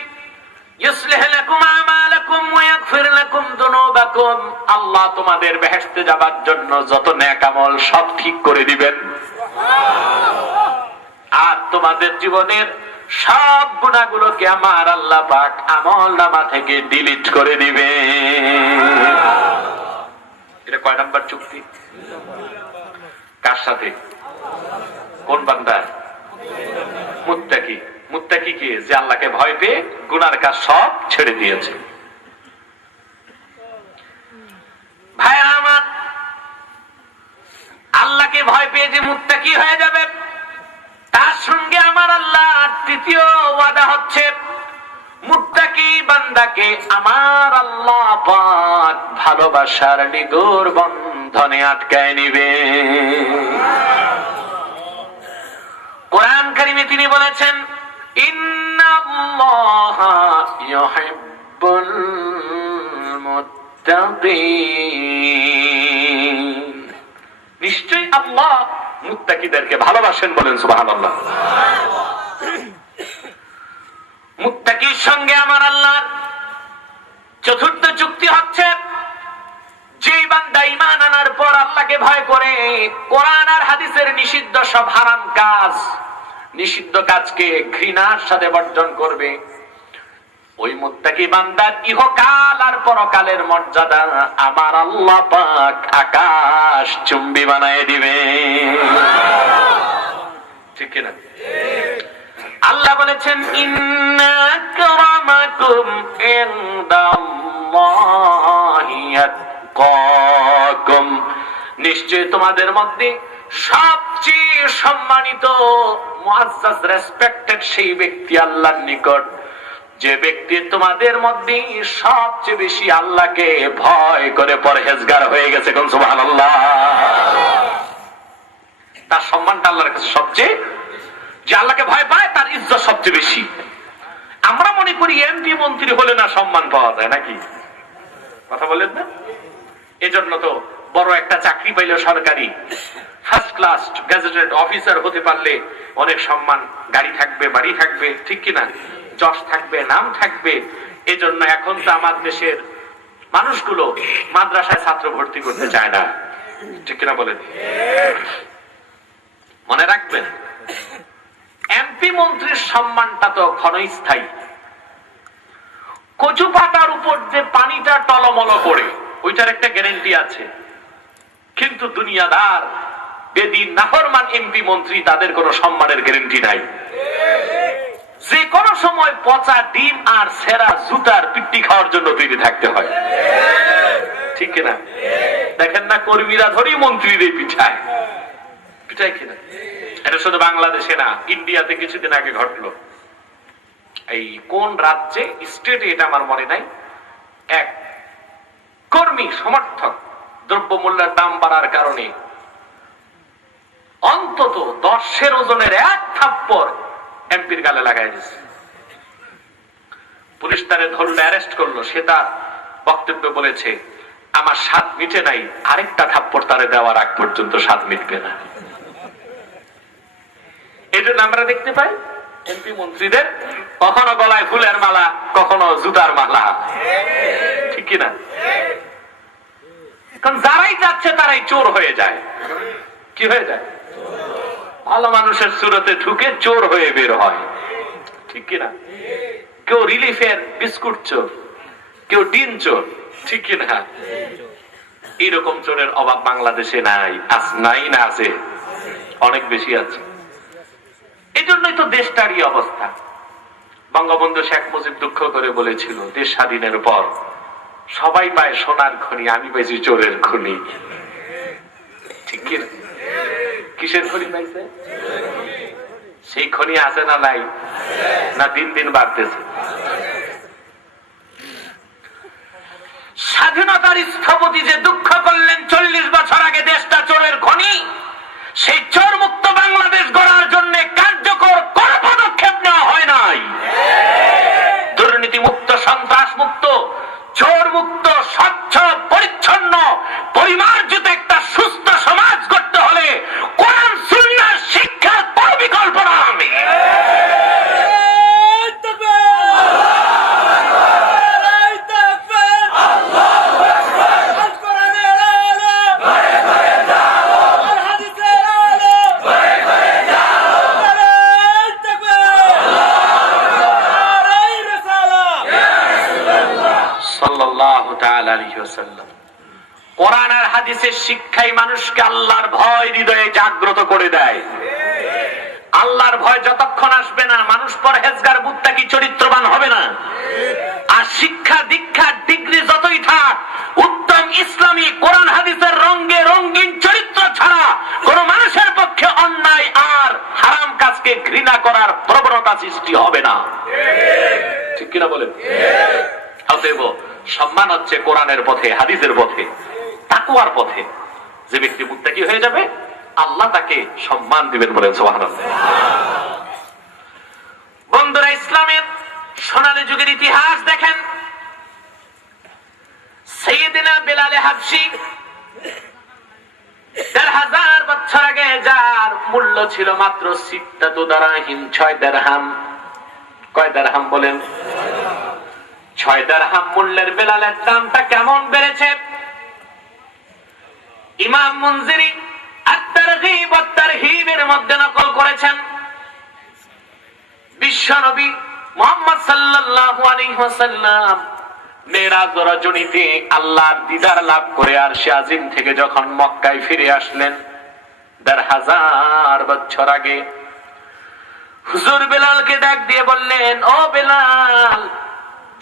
ইউসলিহু লাকুম আমালাকুম ওয়া ইয়াগফির লাকুম যুনুবাকুম, আল্লাহ তোমাদের বেহেশতে যাবার জন্য যত নেক আমল সব ঠিক করে দিবেন আর তোমাদের জীবনের সব গুনাহগুলোকে আমার আল্লাহ পাক আমলনামা থেকে ডিলিট করে দিবে। এটা কয় নাম্বার চুক্তি? কার সাথে? কোন বান্দার? মুত্তাকি। মুত্তাকি কে? যে আল্লাহকে ভয় পেয়ে গুনার কাজ সব ছেড়ে দিয়েছে। ভাইরা আমার, আল্লাহকে ভয় পেয়ে যে মুত্তাকি হয়ে যাবে তার সঙ্গে আমার আল্লাহ তৃতীয় ওয়াদা হচ্ছে, মুত্তাকি বান্দাকে আমার আল্লাহ পাক ভালোবাসার নিগড় বন্ধনে আটকায় নিবে। কোরআন কারিমে তিনি বলেছেন, ইন্নাল্লাহা ইউহিব্বুল মুত্তাকিন, নিশ্চয়ই আল্লাহ মুত্তাকিদেরকে ভালোবাসেন। বলেন সুবহানাল্লাহ। মুত্তাকির সঙ্গে আমার আল্লাহর চতুর্থ চুক্তি হচ্ছে, যে বান্দা ঈমান আনার পর আল্লাহকে ভয় করে কোরআন আর হাদিসের নিষিদ্ধ সব হারাম কাজ, নিষিদ্ধ কাজকে ঘৃণার সাথে বর্জন করবে, ওই মুত্তাকি বান্দার ইহকাল আর পরকালের মর্যাদা আমার আল্লাহ পাক আকাশ চুম্বি বানায় দিবে। ঠিক কিনা? আল্লাহ বলেছেন, ইন্না আকরামাকুম ইনদাল্লাহি আতকাকুম, নিশ্চয় তোমাদের মধ্যে সবচেয়ে সম্মানিত মুআজ্জাজ রেসপেক্টেড সেই ব্যক্তি আল্লাহর নিকট, যে ব্যক্তি তোমাদের মধ্যে সবচেয়ে বেশি আল্লাহকে ভয় করে পরহেজগার হয়ে গেছে। কোন সুবহানাল্লাহ। তার সম্মানটা আল্লাহর কাছে সবচেয়ে, যে আল্লাহকে ভয় পায় তার ইজ্জত সবচেয়ে বেশি। আমরা মনে করি এমপি মন্ত্রী হলে না সম্মান পাওয়া যায় নাকি? কথা বলেন না? এজন্য তো বড় একটা চাকরি পাইলে সরকারি ফার্স্ট ক্লাস গ্যাজেটেড অফিসার হতে পারলে অনেক সম্মান, গাড়ি থাকবে, বাড়ি থাকবে, ঠিক কিনা, যশ থাকবে, নাম থাকবে। এজন্য এখন তো আমার দেশের মানুষগুলো মাদ্রাসায় ছাত্র ভর্তি করতে চায় না, ঠিক কিনা বলেন? মনে রাখবেন, এমপি মন্ত্রীর সম্মানটা তো ক্ষণস্থায়ী। কচু পাতার উপর যে পানিটা টলমল করে ওইটার একটা গ্যারান্টি আছে, কিন্তু দুনিয়াদার বেদিন নাফরমান এমপি মন্ত্রী তাদের কোনো সম্মানের গ্যারান্টি নাই। যে কোনো সময় পচা ডিম আর সেরা জুতার পিট্টি খাওয়ার জন্য তৈরি থাকতে হয়, ঠিক কিনা? দেখেন না, কর্মীরা ধরেই মন্ত্রীদের পিঠায় পিঠায় কিনা। এটা শুধু বাংলাদেশে না, ইন্ডিয়াতে কিছুদিন আগে ঘটলো। এই কোন রাজ্যে, স্টেটে এটা আমার মনে নাই, এক কর্মী সমর্থক দ্রব্যমূল্যের দাম বাড়ার কারণে অন্তত 10 ওজনের এক থাপ্পড় এমপির গালে লাগাই দিয়েছে। পুলিশ তারে ধরলো, অ্যারেস্ট করলো। সে তার বক্তব্য বলেছে, আমার স্বাদ মিটে নাই, আরেকটা থাপ্পড় তারে দেওয়ার আগ পর্যন্ত স্বাদ মিটবে না। এই জন্য আমরা দেখতে পাই এমপি মন্ত্রীদের কখনো গলায় ফুলের মালা, কখনো জুতার মালা, ঠিক কিনা? কারণ যারাই যাচ্ছে তারাই চোর হয়ে যায়। কি হয়ে যায়? ভালো মানুষের সুরতে ঢুকে চোর হয়ে বের হয়, ঠিক কিনা? কেউ রিলিফের বিস্কুট চোর, কেউ ডিম চোর, ঠিক কিনা? এইরকম চোরের অভাব বাংলাদেশে নাই, নাই না আছে, অনেক বেশি আছে। এই জন্যই তো দেশটারই অবস্থা। বঙ্গবন্ধু শেখ মুজিব দুঃখ করে বলেছিল, দেশ স্বাধীনের পর সবাই পায় সোনার খনি, আমি পেয়েছি চোরের খনি, ঠিক কিনা? কিসের খনি পাইছে? সেই খনি আছে না নাই? না দিন দিন বাড়তেছে? স্বাধীনতার স্থপতি যে দুঃখ করলেন 40 বছর আগে দেশটা চোরের খনি, সেই চোর মুক্ত বাংলাদেশ গড়ার জন্য কার্যকর কোন পদক্ষেপ নেওয়া হয় নাই। দুর্নীতি মুক্ত, সন্ত্রাস মুক্ত, চোর মুক্ত, স্বচ্ছ, পরিচ্ছন্ন, পরিমার্জিত একটা সুস্থ সমাজ গড়তে হলে কোরআন সুন্নাহর শিক্ষার কোন বিকল্প নাই। কোরআন আর হাদিসের শিক্ষাই মানুষকে আল্লাহর ভয় হৃদয়ে জাগ্রত করে দেয়। আল্লাহর ভয় যতক্ষণ আসবে না, মানুষ পরহেজগার মুত্তাকি চরিত্রবান হবে না। আর শিক্ষা দীক্ষা ডিগ্রি যতই থাক, উত্তম ইসলামী কোরআন হাদিসের রঙে রঙিন চরিত্র ছাড়া কোন মানুষের পক্ষে অন্যায় আর হারাম কাজকে ঘৃণা করার প্রবণতা সৃষ্টি হবে না, ঠিক কিনা বলেন? অতএব সম্মান হচ্ছে কোরআনের পথে, হাদিসের পথে, তাকওয়ার পথে। যে ব্যক্তি মুত্তাকি হয়ে যাবে, আল্লাহ তাকে সম্মান দিবেন, বলেন সুবহানাল্লাহ। বন্ধুরা, ইসলামের সোনালী যুগের ইতিহাস দেখেন। সাইয়েদিনা বেলাল হাবশী ১৫০০ বছর আগে, যার মূল্য ছিল মাত্র ৬ দারহাম, ৬ দারহাম। কয় দারহাম বলেন? ৬ দারহাম মূল্যের বেলালের দামটা কেমন বেড়েছে? ইমাম মুনজিরি আত-তারগীব ওয়াত তারহীবের মধ্যে নকল করেছেন। বিশ্বনবী মুহাম্মদ সাল্লাল্লাহু আলাইহি ওয়াসাল্লাম মেরাজ রজনীতে আল্লাহর দিদার লাভ করে আরশে আজিম থেকে যখন মক্কায় ফিরে আসলেন ১৫০০ বছর আগে, হুজুর বেলালকে ডাক দিয়ে বললেন, ও বেলাল,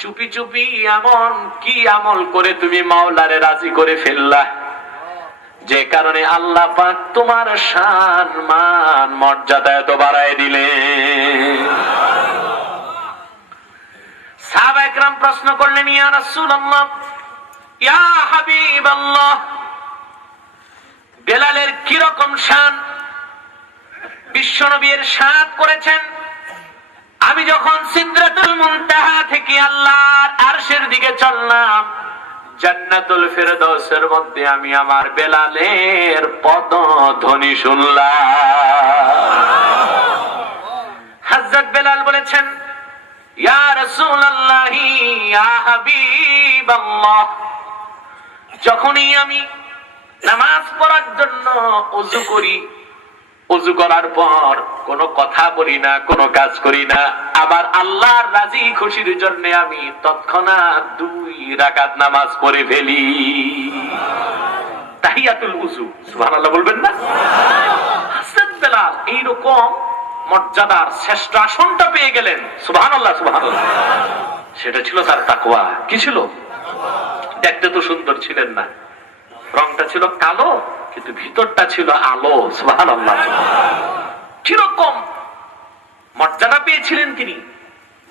চুপি চুপি এমন কি আমল করে তুমি মাওলারে রাজি করে ফেললা, যে কারণে আল্লাহ পাক তোমার শান মান মর্যাদা এত বাড়ায় দিলেন? সাহাবা একরাম প্রশ্ন করলেন, ইয়া রাসূলুল্লাহ, ইয়া হাবিবাল্লাহ, বেলালের কি রকম শান? বিশ্বনবী ইরশাদ করেছেন, আমি যখন সিদরাতুল মুনতাহা থেকে আল্লাহর আরশের দিকে চললাম, জান্নাতুল ফেরদাউসের মধ্যে আমি আমার বেলালের পদধ্বনি শুনলাম। হযরত বেলাল বলেছেন, ইয়া রাসূলুল্লাহ, ইয়া হাবিবাল্লাহ, যখনই আমি নামাজ পড়ার জন্য ওযু করি, ওযু করার পর কোনো কথা বলি না, কোনো কাজ করি না, আবার আল্লাহর রাজি খুশির জন্য আমি তৎক্ষণাৎ 2 রাকাত নামাজ পড়ে ফেলি। তাহিয়াতুল ওযু, সুবহানাল্লাহ বলবেন না? হযরত বেলাল এইরকম মর্যাদার শ্রেষ্ঠ আসনটা পেয়ে গেলেন, সুবহানাল্লাহ সুবহানাল্লাহ। সেটা ছিল তার তাকওয়া। কি ছিল? দেখতে তো সুন্দর ছিলেন না, রংটা ছিল কালো, কিন্তু ভিতরটা ছিল আলো, সুবহানাল্লাহ। কিরকম মর্যাদা পেয়েছিলেন তিনি?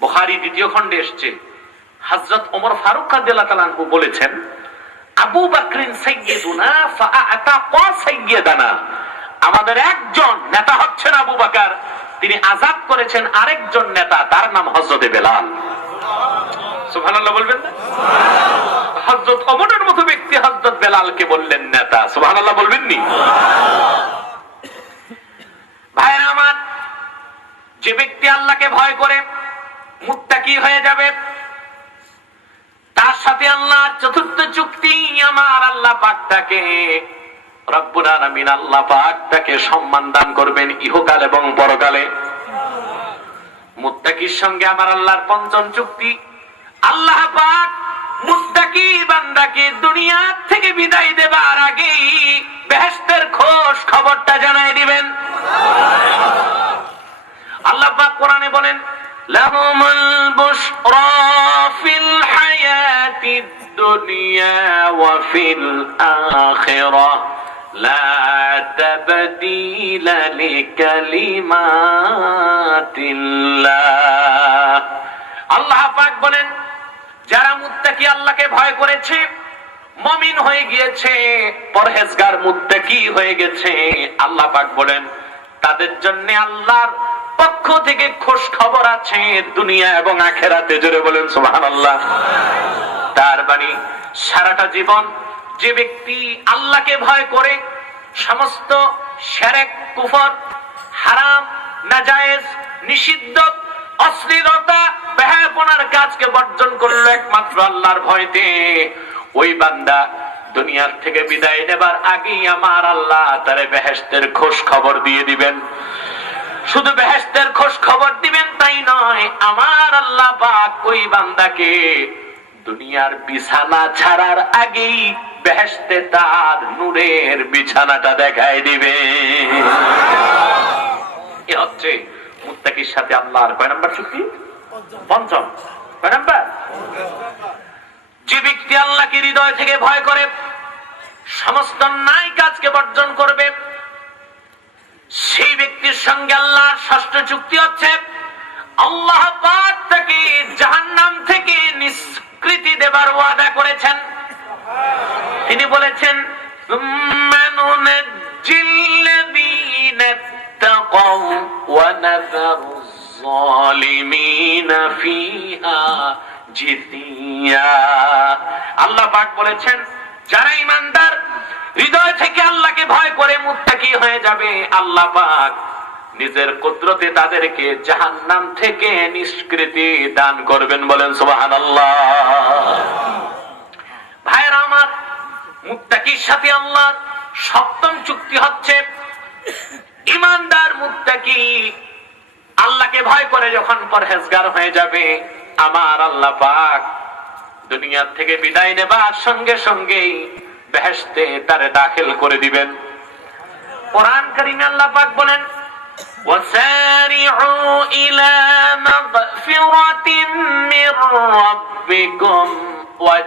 বুখারী 2য় খণ্ডে এসেছে, হযরত ওমর ফারুক রাদিয়াল্লাহু তাআলা আনহু বলেছেন, আবু বকরিন সাইয়্যিদুনা ফাআতাকা সাইয়্যিদানা, আমাদের একজন নেতা হচ্ছেন আবু বকর, তিনি আযাদ করেছেন আরেকজন নেতা, তার নাম হযরত বেলাল। সুবহানাল্লাহ বলবেন না? হযরত ওমরের মতো ব্যক্তি হযরত বেলালকে বললেন নেতা, সুবহানাল্লাহ বলবেন নি? ভাইরা আমার, যে ব্যক্তি আল্লাহকে ভয় করে মুত্তাকি হয়ে যাবে, তার সাথে আল্লাহর চতুর্থ চুক্তি, আমার আল্লাহ পাক তাকে রব্বুল আলামিন আল্লাহ পাক তাকে সম্মান দান করবেন ইহকাল এবং পরকালে। মুত্তাকির সঙ্গে আমার আল্লাহর পঞ্চম চুক্তি, আল্লাহ পাক মুত্তাকি বান্দাকে দুনিয়া থেকে বিদায় দেবার আগেই বেহেশতের খোঁজ খবরটা জানায় দিবেন। আল্লাহ পাক কোরআনে বলেন, লাহুমুল বুশরা ফিল হায়াতিদ দুনিয়া ওয়া ফিল আখিরাহ লা তাবদীলা লিকালিমাতিল্লাহ। আল্লাহ পাক বলেন, যারা মুত্তাকি আল্লাহকে ভয় করেছে, মুমিন হয়ে গিয়েছে, পরহেজগার মুত্তাকি হয়ে গেছে, আল্লাহ পাক বলেন তাদের জন্য আল্লাহর পক্ষ থেকে খোঁজ খবর আছে দুনিয়া এবং আখিরাতে। জোরে বলেন সুবহানাল্লাহ। তার মানে সারাটা জীবন যে ব্যক্তি আল্লাহকে ভয় করে সমস্ত শিরক, কুফর, হারাম, নাজায়েজ, নিষিদ্ধ, অশ্লীলতা, বেহায়াপনার কাজকে বর্জন করলো একমাত্র আল্লাহর ভয়তে, ওই বান্দা দুনিয়ার থেকে বিদায় নেবার আগেই আমার আল্লাহ তারে বেহেশতের খোঁজ খবর দিয়ে দিবেন। শুধু বেহেশতের খোঁজ খবর দিবেন তাই নয়, আমার আল্লাহ পাক ওই বান্দাকে দুনিয়ার বিছানা ছাড়ার আগেই বেহেশতে তার নূরের বিছানাটা দেখায় দিবে। এ হচ্ছে মুত্তাকির সাথে আল্লাহর কয় নাম্বার চুক্তি? পঞ্চম। কয় নাম্বার? যে ব্যক্তি আল্লাহকে হৃদয় থেকে ভয় করে, সমস্ত অন্যায় কাজকে বর্জন করবে, সেই ব্যক্তির সঙ্গে আল্লাহর ষষ্ঠ চুক্তি হচ্ছে আল্লাহ পাক তাকে জাহান্নাম থেকে নিষ্কৃতি দেবার ওয়াদা করেছেন। তিনি বলেছেন, সুম্মা নুনাজ্জিল্লাযীনা ইত্তাকাউ ওয়া নাযারুয যালিমিনা ফিহা জিসিয়া। আল্লাহ পাক বলেছেন, যারা ঈমানদার হৃদয় থেকে আল্লাহকে ভয় করে মুত্তাকি হয়ে যাবে, আল্লাহ পাক নিজের কুদরতে তাদেরকে জাহান্নাম থেকে নিষ্কৃতি দান করবেন। বলেন সুবহানাল্লাহ। ভাইরা আমার, মুত্তাকির সাথে আল্লাহর সপ্তম চুক্তি হচ্ছে ঈমানদার মুত্তাকি আল্লাহকে ভয় করে যখন পরহেজগার হয়ে যাবে, আমার আল্লাহ পাক দুনিয়া থেকে বিদায় নেবার সঙ্গে সঙ্গেই বেহেশতে তারে দাখিল করে দিবেন। কোরআন কারীমে আল্লাহ পাক বলেন, ওয়াসারিউ ইলা মাগফিরাতিন মির রাব্বিকুম ওয়া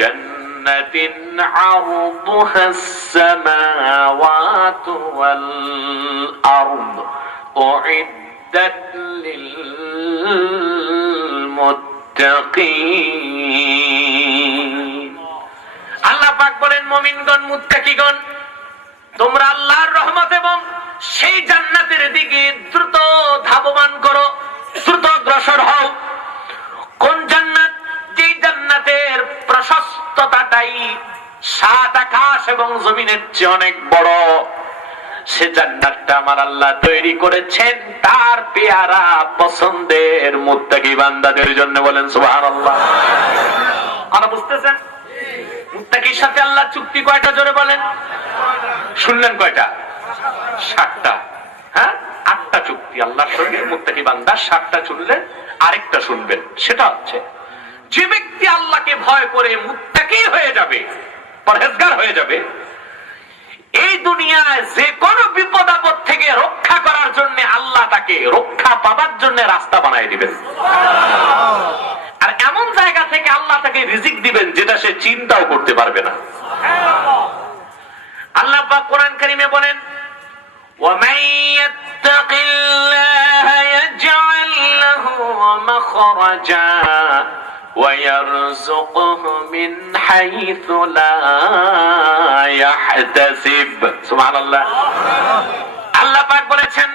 জান্নাতিন আরদুহাস সামাওয়াতু ওয়াল আরদ উইদ্দাত লিল মুত্তাকিন। আল্লাহ পাক বলেন, মুমিনগণ, মুত্তাকিগণ, তোমরা আল্লাহর রহমত এবং সেই জান্নাতের দিকে দ্রুত ধাবমান করো, দ্রুত অগ্রসর হও। কোন জান্নাত? যে জান্নাতের প্রশস্ততাটাই 7 আকাশ এবং জমিনের চেয়ে অনেক বড়। সে জান্নাতটা আমার আল্লাহ তৈরি করেছেন তার পেয়ারা পছন্দের মুত্তাকি বান্দাদের জন্য। বলেন সুবহানাল্লাহ। আপনারা বুঝতেছেন? মুত্তাকির সাথে আল্লাহ চুক্তি কয়টা? জোরে বলেন। শুনলেন কয়টা? 7টা। হ্যাঁ, 8টা চুক্তি আল্লাহর সঙ্গে মুত্তাকি বান্দা। 7টা শুনলেন, আরেকটা শুনবেন। সেটা হচ্ছে, যে ব্যক্তি আল্লাহকে ভয় করে মুত্তাকি হয়ে যাবে, পরহেজগার হয়ে যাবে, এই দুনিয়ায় যে কোনো বিপদ আপদ থেকে রক্ষা করার জন্য আল্লাহ তাকে রক্ষা পাবার জন্য রাস্তা বানায় দিবেন। আর এমন জায়গা থেকে আল্লাহ তাকে রিজিক দিবেন যেটা সে চিন্তাও করতে পারবে না। আল্লাহ পাক কোরআন কারীমে বলেন, وَمَن يَتَّقِ اللَّهَ يَجْعَل لَّهُ مَخْرَجًا وَيَرْزُقْهُ مِنْ حَيْثُ لَا يَحْتَسِبُ। সুবহানাল্লাহ। আল্লাহ পাক বলেছেন,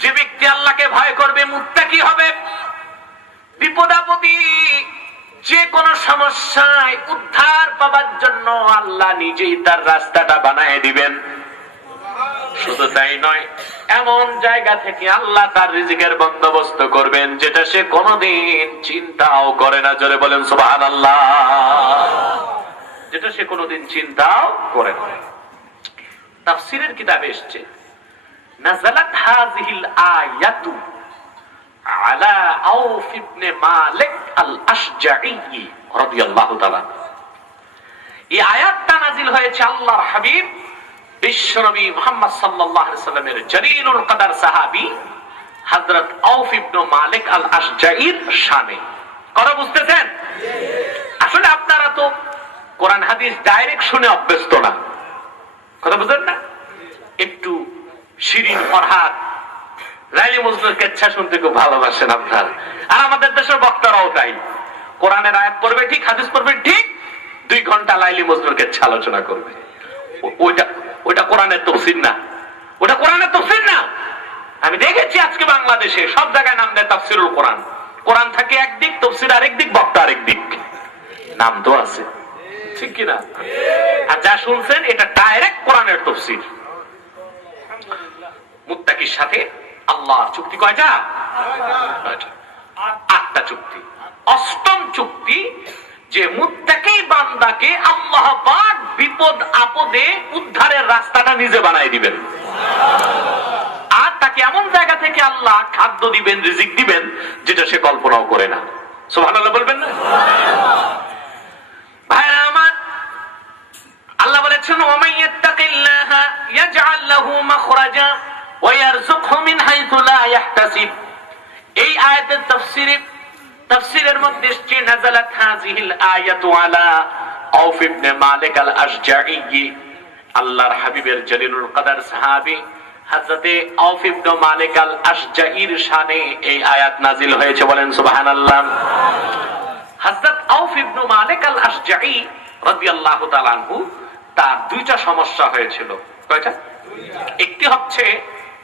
যে ব্যক্তি আল্লাহকে ভয় করবে, মুত্তাকি হবে, বিপদ আপদে যে কোনো সমস্যায় উদ্ধার পাবার জন্য আল্লাহ নিজেই তার রাস্তাটা বানায় দিবেন। শুধু তাই নয়, এমন জায়গা থেকে আল্লাহ তার রিজিকের বন্দোবস্ত করবেন যেটা সে কোনোদিন চিন্তাও করে না। জোরে বলেন সুবহানাল্লাহ। যেটা সে কোনোদিন চিন্তাও করে না। তাফসীরের কিতাবে এসেছে নাযালাত হাযিহিল আয়াতু আলা আউফ ইবনে মালিক আল আশজাঈ রাদিয়াল্লাহু তাআলা। এই আয়াতটা নাযিল হয়েছে আল্লাহর হাবিব বিশ্বনবী মুহাম্মদ সাল্লাল্লাহু আলাইহি সাল্লামের জলিলুল কদর সাহাবী হযরত আউফ ইবনে মালিক আল আশজাঈর শানে। কথা বুঝতেছেন? আসলে আপনারা তো কোরআন হাদিস ডাইরেক্ট শুনে অভ্যস্ত না, কথা বুঝেন না? একটু শিরিন ফরহাদ লাইলি মজনুর কেচ্ছা শুনতে খুব ভালোবাসেন আপনারা, আর আমাদের দেশের বক্তারাও তাই। কোরআনের আয়াত পড়বে ঠিক, হাদিস পড়বে ঠিক, 2 ঘন্টা লাইলি মজনুর কেচ্ছা আলোচনা করবে। ওইটা কোরআনের তাফসীর না, ওটা কোরআনের তাফসীর না। আমি দেখেছি আজকে বাংলাদেশে সব জায়গায় নাম দেয় তাফসীরুল কোরআন। কোরআন থাকে একদিক, তাফসীর আরেক দিক, বক্তা আরেক দিক, নাম তো আছে, ঠিক কি না? আর যা শুনছেন এটা ডাইরেক্ট কোরআনের তাফসীর। মুত্তাকির সাথে আল্লাহর চুক্তি কয়টা? 8টা চুক্তি। 8ম চুক্তি যে মুত্তাকি বান্দাকে আল্লাহ পাক বিপদ আপদে উদ্ধারের রাস্তাটা নিজে বানাই দিবেন, আর তাকে এমন জায়গা থেকে আল্লাহ খাদ্য দিবেন, রিজিক দিবেন যেটা সে কল্পনাও করে না। সুবহানাল্লাহ বলবেন না? ভাইরা আমার, আল্লাহ বলেছেন ওয়া ইয়াত্তাকিল্লাহা ইয়াজআল লাহু মাখরাজা ওয়া ইয়ারযুকহু মিন হাইথু লা ইয়াহতাসিব। এই আয়াতের তাফসীরের মধ্যে এসেছে নাযালাত হাযিহিল আয়াতু আলা আউফ ইবনে মালিক আল আশজাঈ। আল্লাহর হাবিবের জলিলুল কদর সাহাবী হযরতে আউফ ইবনে মালিক আল আশজাঈর শানে এই আয়াত নাযিল হয়েছে, বলেন সুবহানাল্লাহ। হযরত আউফ ইবনে মালিক আল আশজাঈ রাদিয়াল্লাহু তাআলা আনহু, তার 2টা সমস্যা হয়েছিল। কয়টা? একটি হচ্ছে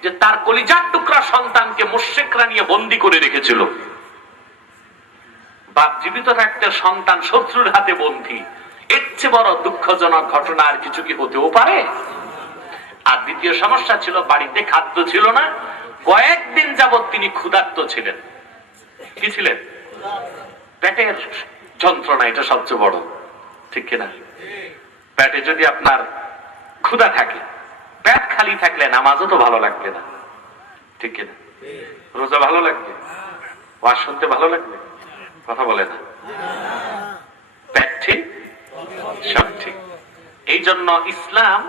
যে তার কলিজার টুকরা সন্তানকে মুশরিকরা নিয়ে বন্দী করে রেখেছিল। বাপ জীবিত থাকতে সন্তান শত্রুর হাতে বন্দী, এর চেয়ে বড় দুঃখজনক ঘটনা আর কিছু কি হতেও পারে? আর দ্বিতীয় সমস্যা ছিল বাড়িতে খাদ্য ছিল না, কয়েকদিন যাবৎ তিনি ক্ষুধার্ত ছিলেন। কি ছিলেন? পেটের যন্ত্রণা, এটা সবচেয়ে বড়, ঠিক কিনা? পেটে যদি আপনার ক্ষুধা থাকে, পেট খালি থাকলে নামাজও তো ভালো লাগবে না, ঠিক কিনা? রোজা ভালো লাগবে, ওয়াজ শুনতে ভালো লাগবে, কথা বলে না। পেট ঠিক, সব ঠিক। এই জন্য ইসলাম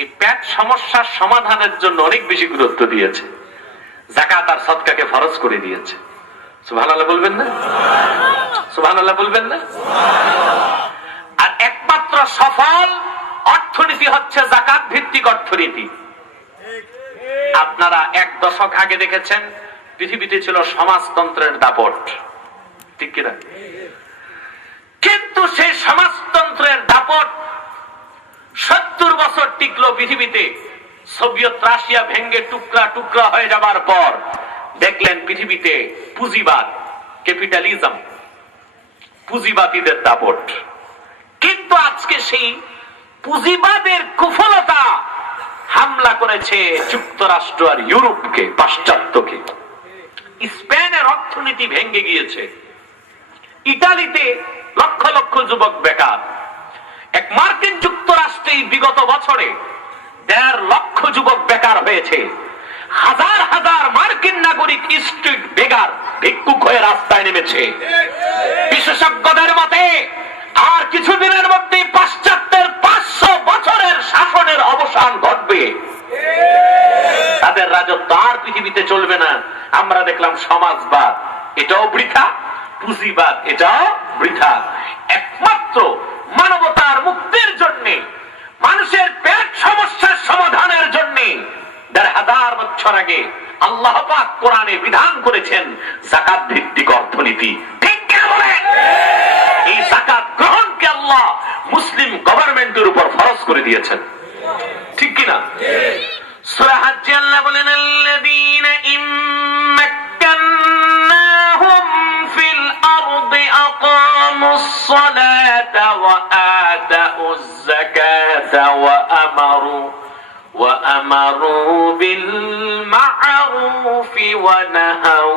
এই পেট সমস্যার সমাধানের জন্য অনেক বেশি গুরুত্ব দিয়েছে। যাকাত আর সদকাকে ফরজ করে দিয়েছে। সুবহানাল্লাহ বলবেন না? সুবহানাল্লাহ বলবেন না? আর একমাত্র সফল অর্থনীতি হচ্ছে যাকাত ভিত্তিক অর্থনীতি। আপনারা 1 দশক আগে দেখেছেন পৃথিবীতে ছিল সমাজতন্ত্রের দাপট, ঠিক কিনা? কিন্তু সেই সমাজতন্ত্রের দাপট 70 বছর টিকলো পৃথিবীতে। সোভিয়েত রাশিয়া ভেঙে টুকরা টুকরা হয়ে যাবার পর দেখলেন পৃথিবীতে পুঁজিবাদ, ক্যাপিটালিজম, পুঁজিবাদীদের দাপট। কিন্তু আজকে সেই পুঁজিবাদের কুফলতা হামলা করেছে যুক্তরাষ্ট্র আর ইউরোপকে, পাশ্চাত্যকে। স্পেনের অর্থনীতি ভেঙে গিয়েছে, ইতালিতে লক্ষ লক্ষ যুবক বেকার। এক মার্কিন যুক্তরাষ্ট্রে বিগত বছরে 1.5 লক্ষ যুবক বেকার হয়েছে। হাজার হাজার মার্কিন নাগরিক স্ট্রিট বেগার, ভিক্ষুক হয়ে রাস্তায় নেমেছে। বিশেষজ্ঞদের মতে আর কিছুদিনের মধ্যে পাশ্চাত্যের 500 বছরের শাসনের অবসান ঘটবে। তাদের রাজত্ব আর পৃথিবীতে চলবে না। আমরা দেখলাম সমাজবাদ, এটাও বৃথা, পুঁজিবাদ, এটাও বৃথা। একমাত্র মানবতার মুক্তির জন্য, মানুষের পেট সমস্যার সমাধানের জন্য 1000 বছর আগে আল্লাহ পাক কোরআনে বিধান করেছেন যাকাত ভিত্তিক অর্থনীতি। ঠিক কি বলেন? এই যাকাত গ্রহণকে আল্লাহ মুসলিম গভর্নমেন্টের উপর ফরজ করে দিয়েছেন, ঠিক কি না? সূরা হজ্জে আল্লাহ বলেন আল্লাযীনা ইম্মাক্কান্নাহুম ফিল আরদি আকামুস সালাতা ওয়া আতাউজ যাকাতা ওয়া আমারু বিল মা'রুফি ওয়া নাহাউ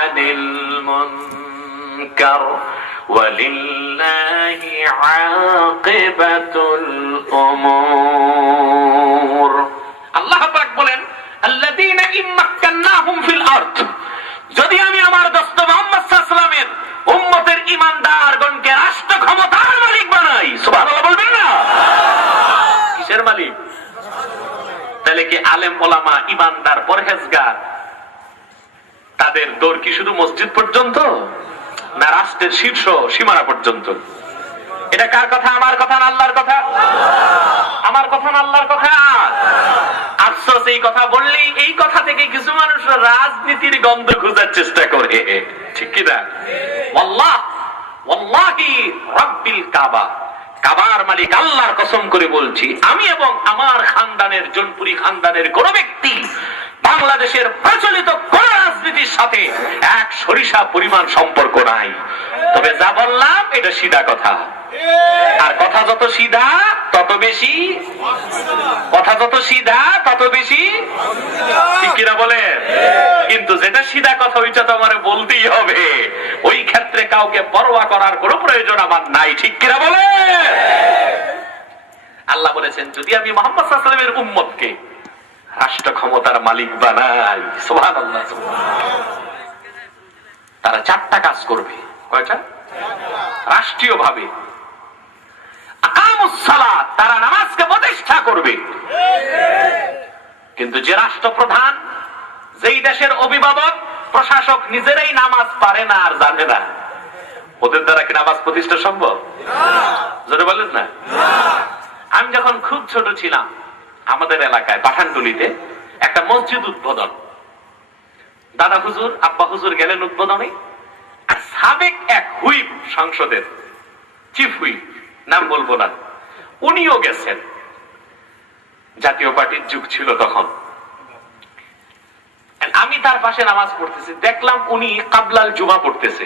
আনিল মুনকার। মুনকার ওয়ালিল্লাহি আকিবাতুল উমুর। আল্লাহ পাক বলেন আল্লাযীনা ইম্মাক্কান্নাহুম ফিল আরদ, যদি আমি আমার দোস্ত মুহাম্মদ সাল্লাল্লাহু আলাইহি ওয়াসাল্লামের উম্মতের ঈমানদারগণকে রাষ্ট্র ক্ষমতার মালিক বানাই, সুবহানাল্লাহ বলবেন না? কিসের মালিক? তাহলে কি আলেম ওলামা ঈমানদার পরহেজগার তাদের দৌড় কি শুধু মসজিদ পর্যন্ত, না রাষ্ট্রের শীর্ষ সীমানা পর্যন্ত? এটা কার কথা? আমার কথা না আল্লাহর কথা? আমার কথা না আল্লাহর কথা? আফসোস, এই কথা বললেই এই কথা থেকে কিছু মানুষ রাজনীতির গন্ধ খোঁজার চেষ্টা করে, ঠিক কি না? ওয়াল্লাহি রাব্বিল কাবা, কাবার মালিক আল্লাহর কসম করে বলছি, আমি এবং আমার খানদানের, জনপুরি খানদানের কোন ব্যক্তি বাংলাদেশের প্রচলিত কোন রাজনীতির সাথে এক সরিষা পরিমাণ সম্পর্ক নাই। তবে যা বললাম এটা সিধা কথা, আর কথা যত সিধা তত বেশি, কথা যত সিধা তত বেশি, ঠিক কিনা বলেন? কিন্তু যেটা সিধা কথা ওইটা তো আমার বলতেই হবে, ওই ক্ষেত্রে কাউকে পরোয়া করার কোনো প্রয়োজন আমার নাই, ঠিক কিনা বলেন? আল্লাহ বলেছেন যদি আমি মুহাম্মদ সাল্লাল্লাহু আলাইহি ওয়াসাল্লামের উম্মতকে রাষ্ট্র ক্ষমতার মালিক বানাই, সুবহানাল্লাহ, তারা চারটা কাজ করবে। কয়টা? রাষ্ট্রীয় ভাবে আকামুস সালাত, তারা নামাজকে প্রতিষ্ঠা করবে। কিন্তু যে রাষ্ট্রপ্রধান, যেই দেশের অভিভাবক, প্রশাসক নিজেরাই নামাজ পারে না আর জানে না, ওদের দ্বারা কি নামাজ প্রতিষ্ঠা সম্ভব? যদি বলেন না। আমি যখন খুব ছোট ছিলাম, আমাদের এলাকায় পাঠানটুলিতে একটা মসজিদ উদ্বোধন, দাদা হুজুর আব্বা হুজুর গেলেন উদ্বোধনে, আর সাবেক এক হুইপ, সংসদের চিফ হুইপ, নাম বলবো না, উনিও গেছেন। জাতীয় পার্টির যুগ ছিল তখন। আমি তার পাশে নামাজ পড়তেছি, দেখলাম উনি কাবলাল জুমা পড়তেছে।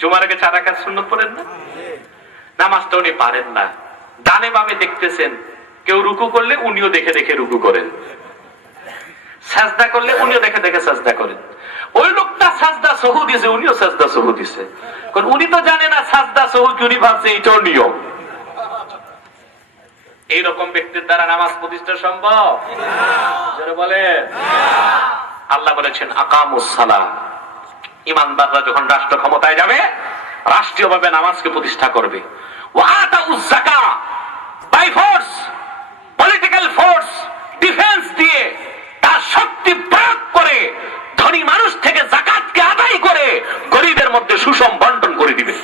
জুমার আগে 4 রাকাত সুন্নাত পড়েন না? নামাজটা উনি পারেন না, ডানে বামে দেখতেছেন, কেউ রুকু করলে উনিও দেখে দেখে রুকু করেন, সাজদা করলে উনিও দেখে দেখে সাজদা করেন। ওই লোকটা সাজদা সহু দিয়েছে, উনিও সাজদা সহু দিছে, কারণ উনি তো জানে না সাজদা সহু কি, উনি ভাবছে এটাও নিয়ম। এইরকম ব্যক্তির দ্বারা নামাজ প্রতিষ্ঠা সম্ভব? যারা বলে আল্লাহ বলেছেন আকামুস সালাহ, ঈমানদাররা যখন রাষ্ট্র ক্ষমতায় যাবে রাষ্ট্রীয়ভাবে নামাজকে প্রতিষ্ঠা করবে। ওয়া আতাউজ যাকাত, by force, political force, defence দিয়ে তার শক্তি প্রয়োগ করে ধনী মানুষ থেকে যাকাতকে আদায় করে গরিবের মধ্যে সুষম বন্টন করে দিবে।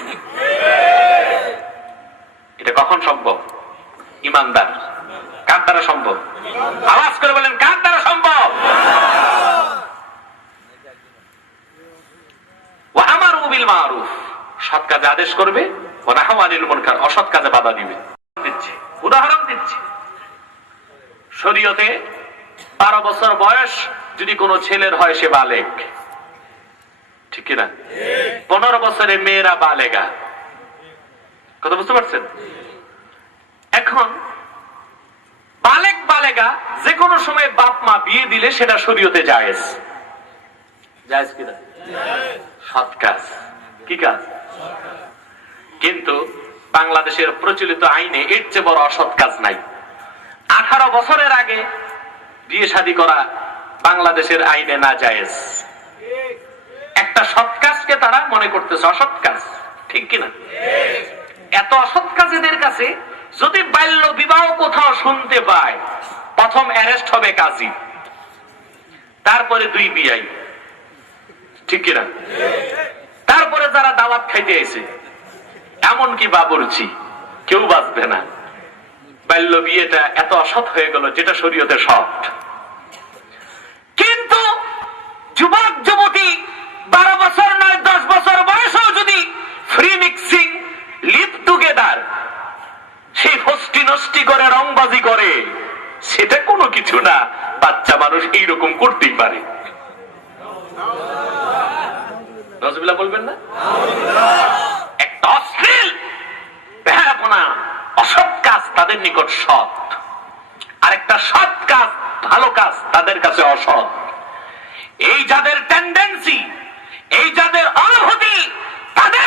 এটা কখন সম্ভব? ঈমানদার। কার দ্বারা সম্ভব? আওয়াজ করে বলেন, কার দ্বারা সম্ভব? ওয়া আমারু বিল মারুফ, সৎ কাজে আদেশ করবে, ওয়া নাহাউ আনিল মুনকার, অসৎ কাজে বাধা দিবে। উদাহরণ দিচ্ছি, শরীয়তে 12 বছর বয়স যদি কোনো ছেলের হয় সে বালেগ, ঠিক কিনা? 15 বছরে মেয়েরা বালেগা। কথা বুঝতে পারছেন? এখন বালেগ বালেগা যে কোনো সময় বাপ মা বিয়ে দিলে সেটা শরীয়তে জায়েজ। জায়েজ কিনা? সৎ কাজ। কি কাজ? কিন্তু বাংলাদেশের প্রচলিত আইনে এর চেয়ে বড় অসৎ কাজ নাই। 18 বছরের আগে বিয়ে শাদী করা বাংলাদেশের আইনে না জায়েজ। একটা সৎ কাজকে তারা মনে করতেছে অসৎ কাজ, ঠিক কিনা? এত অসৎ কাজ এদের কাছে, যদি বাল্য বিবাহ কোথাও শুনতে পায়, প্রথম অ্যারেস্ট হবে কাজী, তারপরে 2 বিয়াই, ঠিক কিনা? তারপরে যারা দাওয়াত খাইতে আইছে, এমনকি বাবুর্চি, কেউ বাঁচবে না। বাল্য বিয়েটা এত অসৎ হয়ে গেল যেটা শরীয়তে সৎ। কিন্তু যুবক যুবতী 12 বছর নয় 10 বছর বয়সেও যদি ফ্রি মিক্সিং, লিভ টুগেদার, সেই ফষ্টি নষ্টি করে রংবাজি করে, সেটা কোনো কিছু না। বাচ্চা মানুষ এইরকম করতেই পারে। নাউজুবিল্লাহ বলবেন না? একটা অশ্লীল বেহায়াপনা, অসৎ কাজ তাদের নিকট সৎ, আর একটা সৎ কাজ, ভালো কাজ তাদের কাছে অসৎ। এই যাদের টেন্ডেন্সি, এই যাদের অনুভূতি, তাদের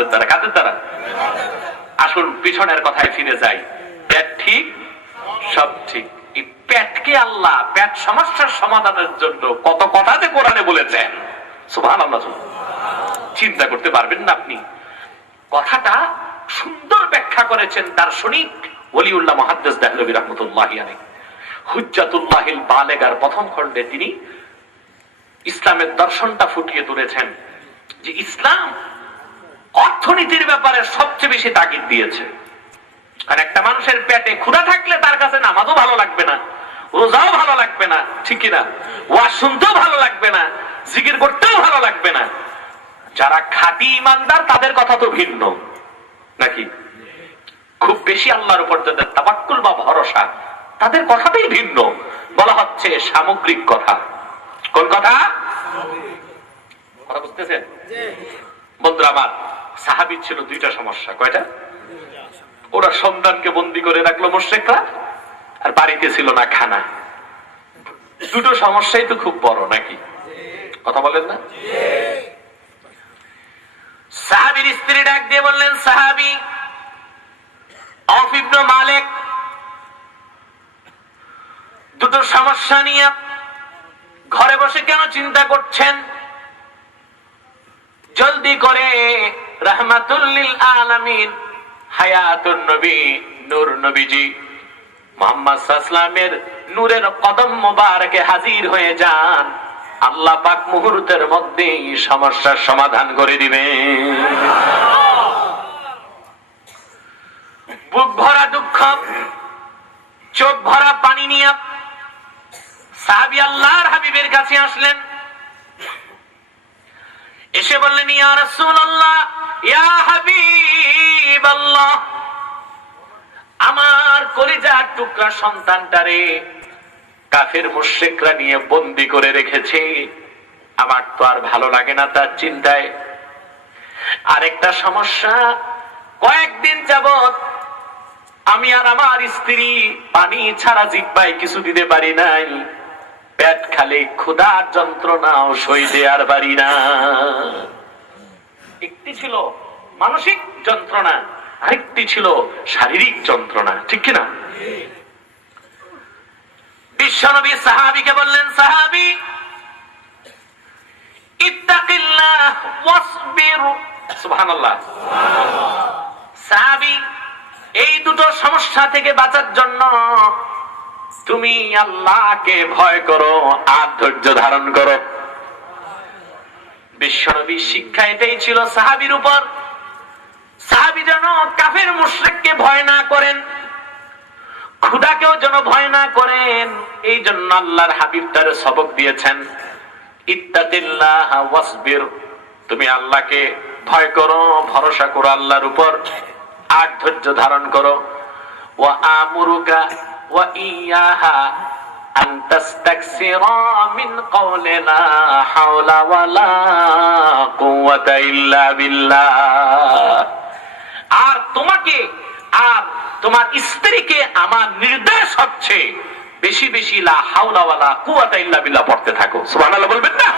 ইবাদতের দ্বারা, কাদের দ্বারা? আসুন পিছনের কথায় ফিরে যাই। পেট ঠিক, সব ঠিক। এই পেটকে আল্লাহ পেট সমস্যার সমাধানের জন্য কত কথা যে কোরআনে বলেছেন, সুবহানাল্লাহ। চিন্তা করতে পারবেন না আপনি। কথাটা সুন্দর ব্যাখ্যা করেছেন দার্শনিক ওলিউল্লাহ মুহাদ্দিস দেহলভী রাহমাতুল্লাহি আলাইহি। হুজ্জাতুল্লাহিল বালেগার প্রথম খণ্ডে তিনি ইসলামের দর্শনটা ফুটিয়ে তুলেছেন যে ইসলাম অর্থনীতির ব্যাপারে সবচেয়ে বেশি তাগিদ দিয়েছে। কারণ একটা মানুষের পেটে ক্ষুধা থাকলে তার কাছে নামাজও ভালো লাগবে না, রোজাও ভালো লাগবে না, ঠিক কিনা? ওয়াজ শুনতেও ভালো লাগবে না, জিকির করতেও ভালো লাগবে না। যারা খাঁটি ইমানদার তাদের কথা তো ভিন্ন, নাকি? খুব বেশি আল্লাহর উপর যাদের তাওয়াক্কুল বা ভরসা, তাদের কথাটাই ভিন্ন। বলা হচ্ছে সামগ্রিক কথা। কোন কথা? কথা বুঝতেছেন বন্ধুরা আমার? সাহাবী ছিল দুইটা সমস্যা। কয়টা? ওরা সন্তানকে বন্দী করে রাখলো মুশরিকরা, আর বাড়িতে ছিল না খানা। দুটো সমস্যাই তো খুব বড়, নাকি? কথা বলেন না? সাহাবীর স্ত্রী ডাক দিয়ে বললেন, সাহাবী আউফ ইবনে মালিক দুটো সমস্যা নিয়ে ঘরে বসে কেন চিন্তা করছেন? জলদি করে রাহমাতুল লিল আলামিন হায়াতুন নবী নূর নবীজি মুহাম্মদ সাল্লাল্লাহু আলাইহি ওয়াসাল্লামের নূরের কদম মোবারকে হাজির হয়ে যান। আল্লাহ পাক মুহূর্তের মধ্যেই সমস্যার সমাধান করে দিবেন। বুক ভরা দুঃখ, চোখ ভরা পানি নিয়ে সাহাবী আল্লাহর হাবিবের কাছে আসলেন। এসে বললেন, ইয়া রাসূলুল্লাহ, ইয়া হাবিবাল্লাহ, আমার কলিজার টুকরা সন্তানটারে কাফের মুশরিকরা নিয়ে বন্দী করে রেখেছে। আমার তো আর ভালো লাগে না তার চিন্তায়। আরেকটা সমস্যা, কয়েকদিন যাবত আমি আর আমার স্ত্রী পানি ছাড়া জিহ্বায় কিছু দিতে পারি নাই। পেট খালি ক্ষুধার যন্ত্রণাও সইতে আর পারি না। একটি ছিল মানসিক যন্ত্রণা, আরেকটি ছিল শারীরিক যন্ত্রণা, ঠিক কিনা? বিশ্বনবী সাহাবীকে বললেন, সাহাবী ইত্তাকিল্লাহ ওয়াসবির। সুবহানাল্লাহ। সাহাবী, এই দুটো সমস্যা থেকে বাঁচার জন্য তুমি আল্লাহকে ভয় করো আর ধৈর্য ধারণ করো। বিশ্বনবীর শিক্ষা এটাই ছিল সাহাবীর উপর। সাহাবী যেন কাফের মুশরিককে ভয় না করেন, ক্ষুধাকেও যেন ভয় না করেন। এই জন্য আল্লাহর হাবিব তারে সবক দিয়েছেন, ইত্তাকিল্লাহ ওয়াসবির, তুমি আল্লাহকে ভয় করো, ভরসা করো আল্লাহর উপর, আর ধৈর্য ধারণ করো। ওয়া আমুরুকা ওয়া ইয়াহা আন তাস্তাকসিরা মিন কওলি লা হাওলা ওয়ালা কুওয়াতা ইল্লা বিল্লাহ। আর তোমাকে আর তোমার স্ত্রীকে আমার নির্দেশ হচ্ছে বেশি বেশি লা হাওলা ওয়ালা কুওয়াতা ইল্লা বিল্লাহ পড়তে থাকো। সুবহানাল্লাহ বলবেন না?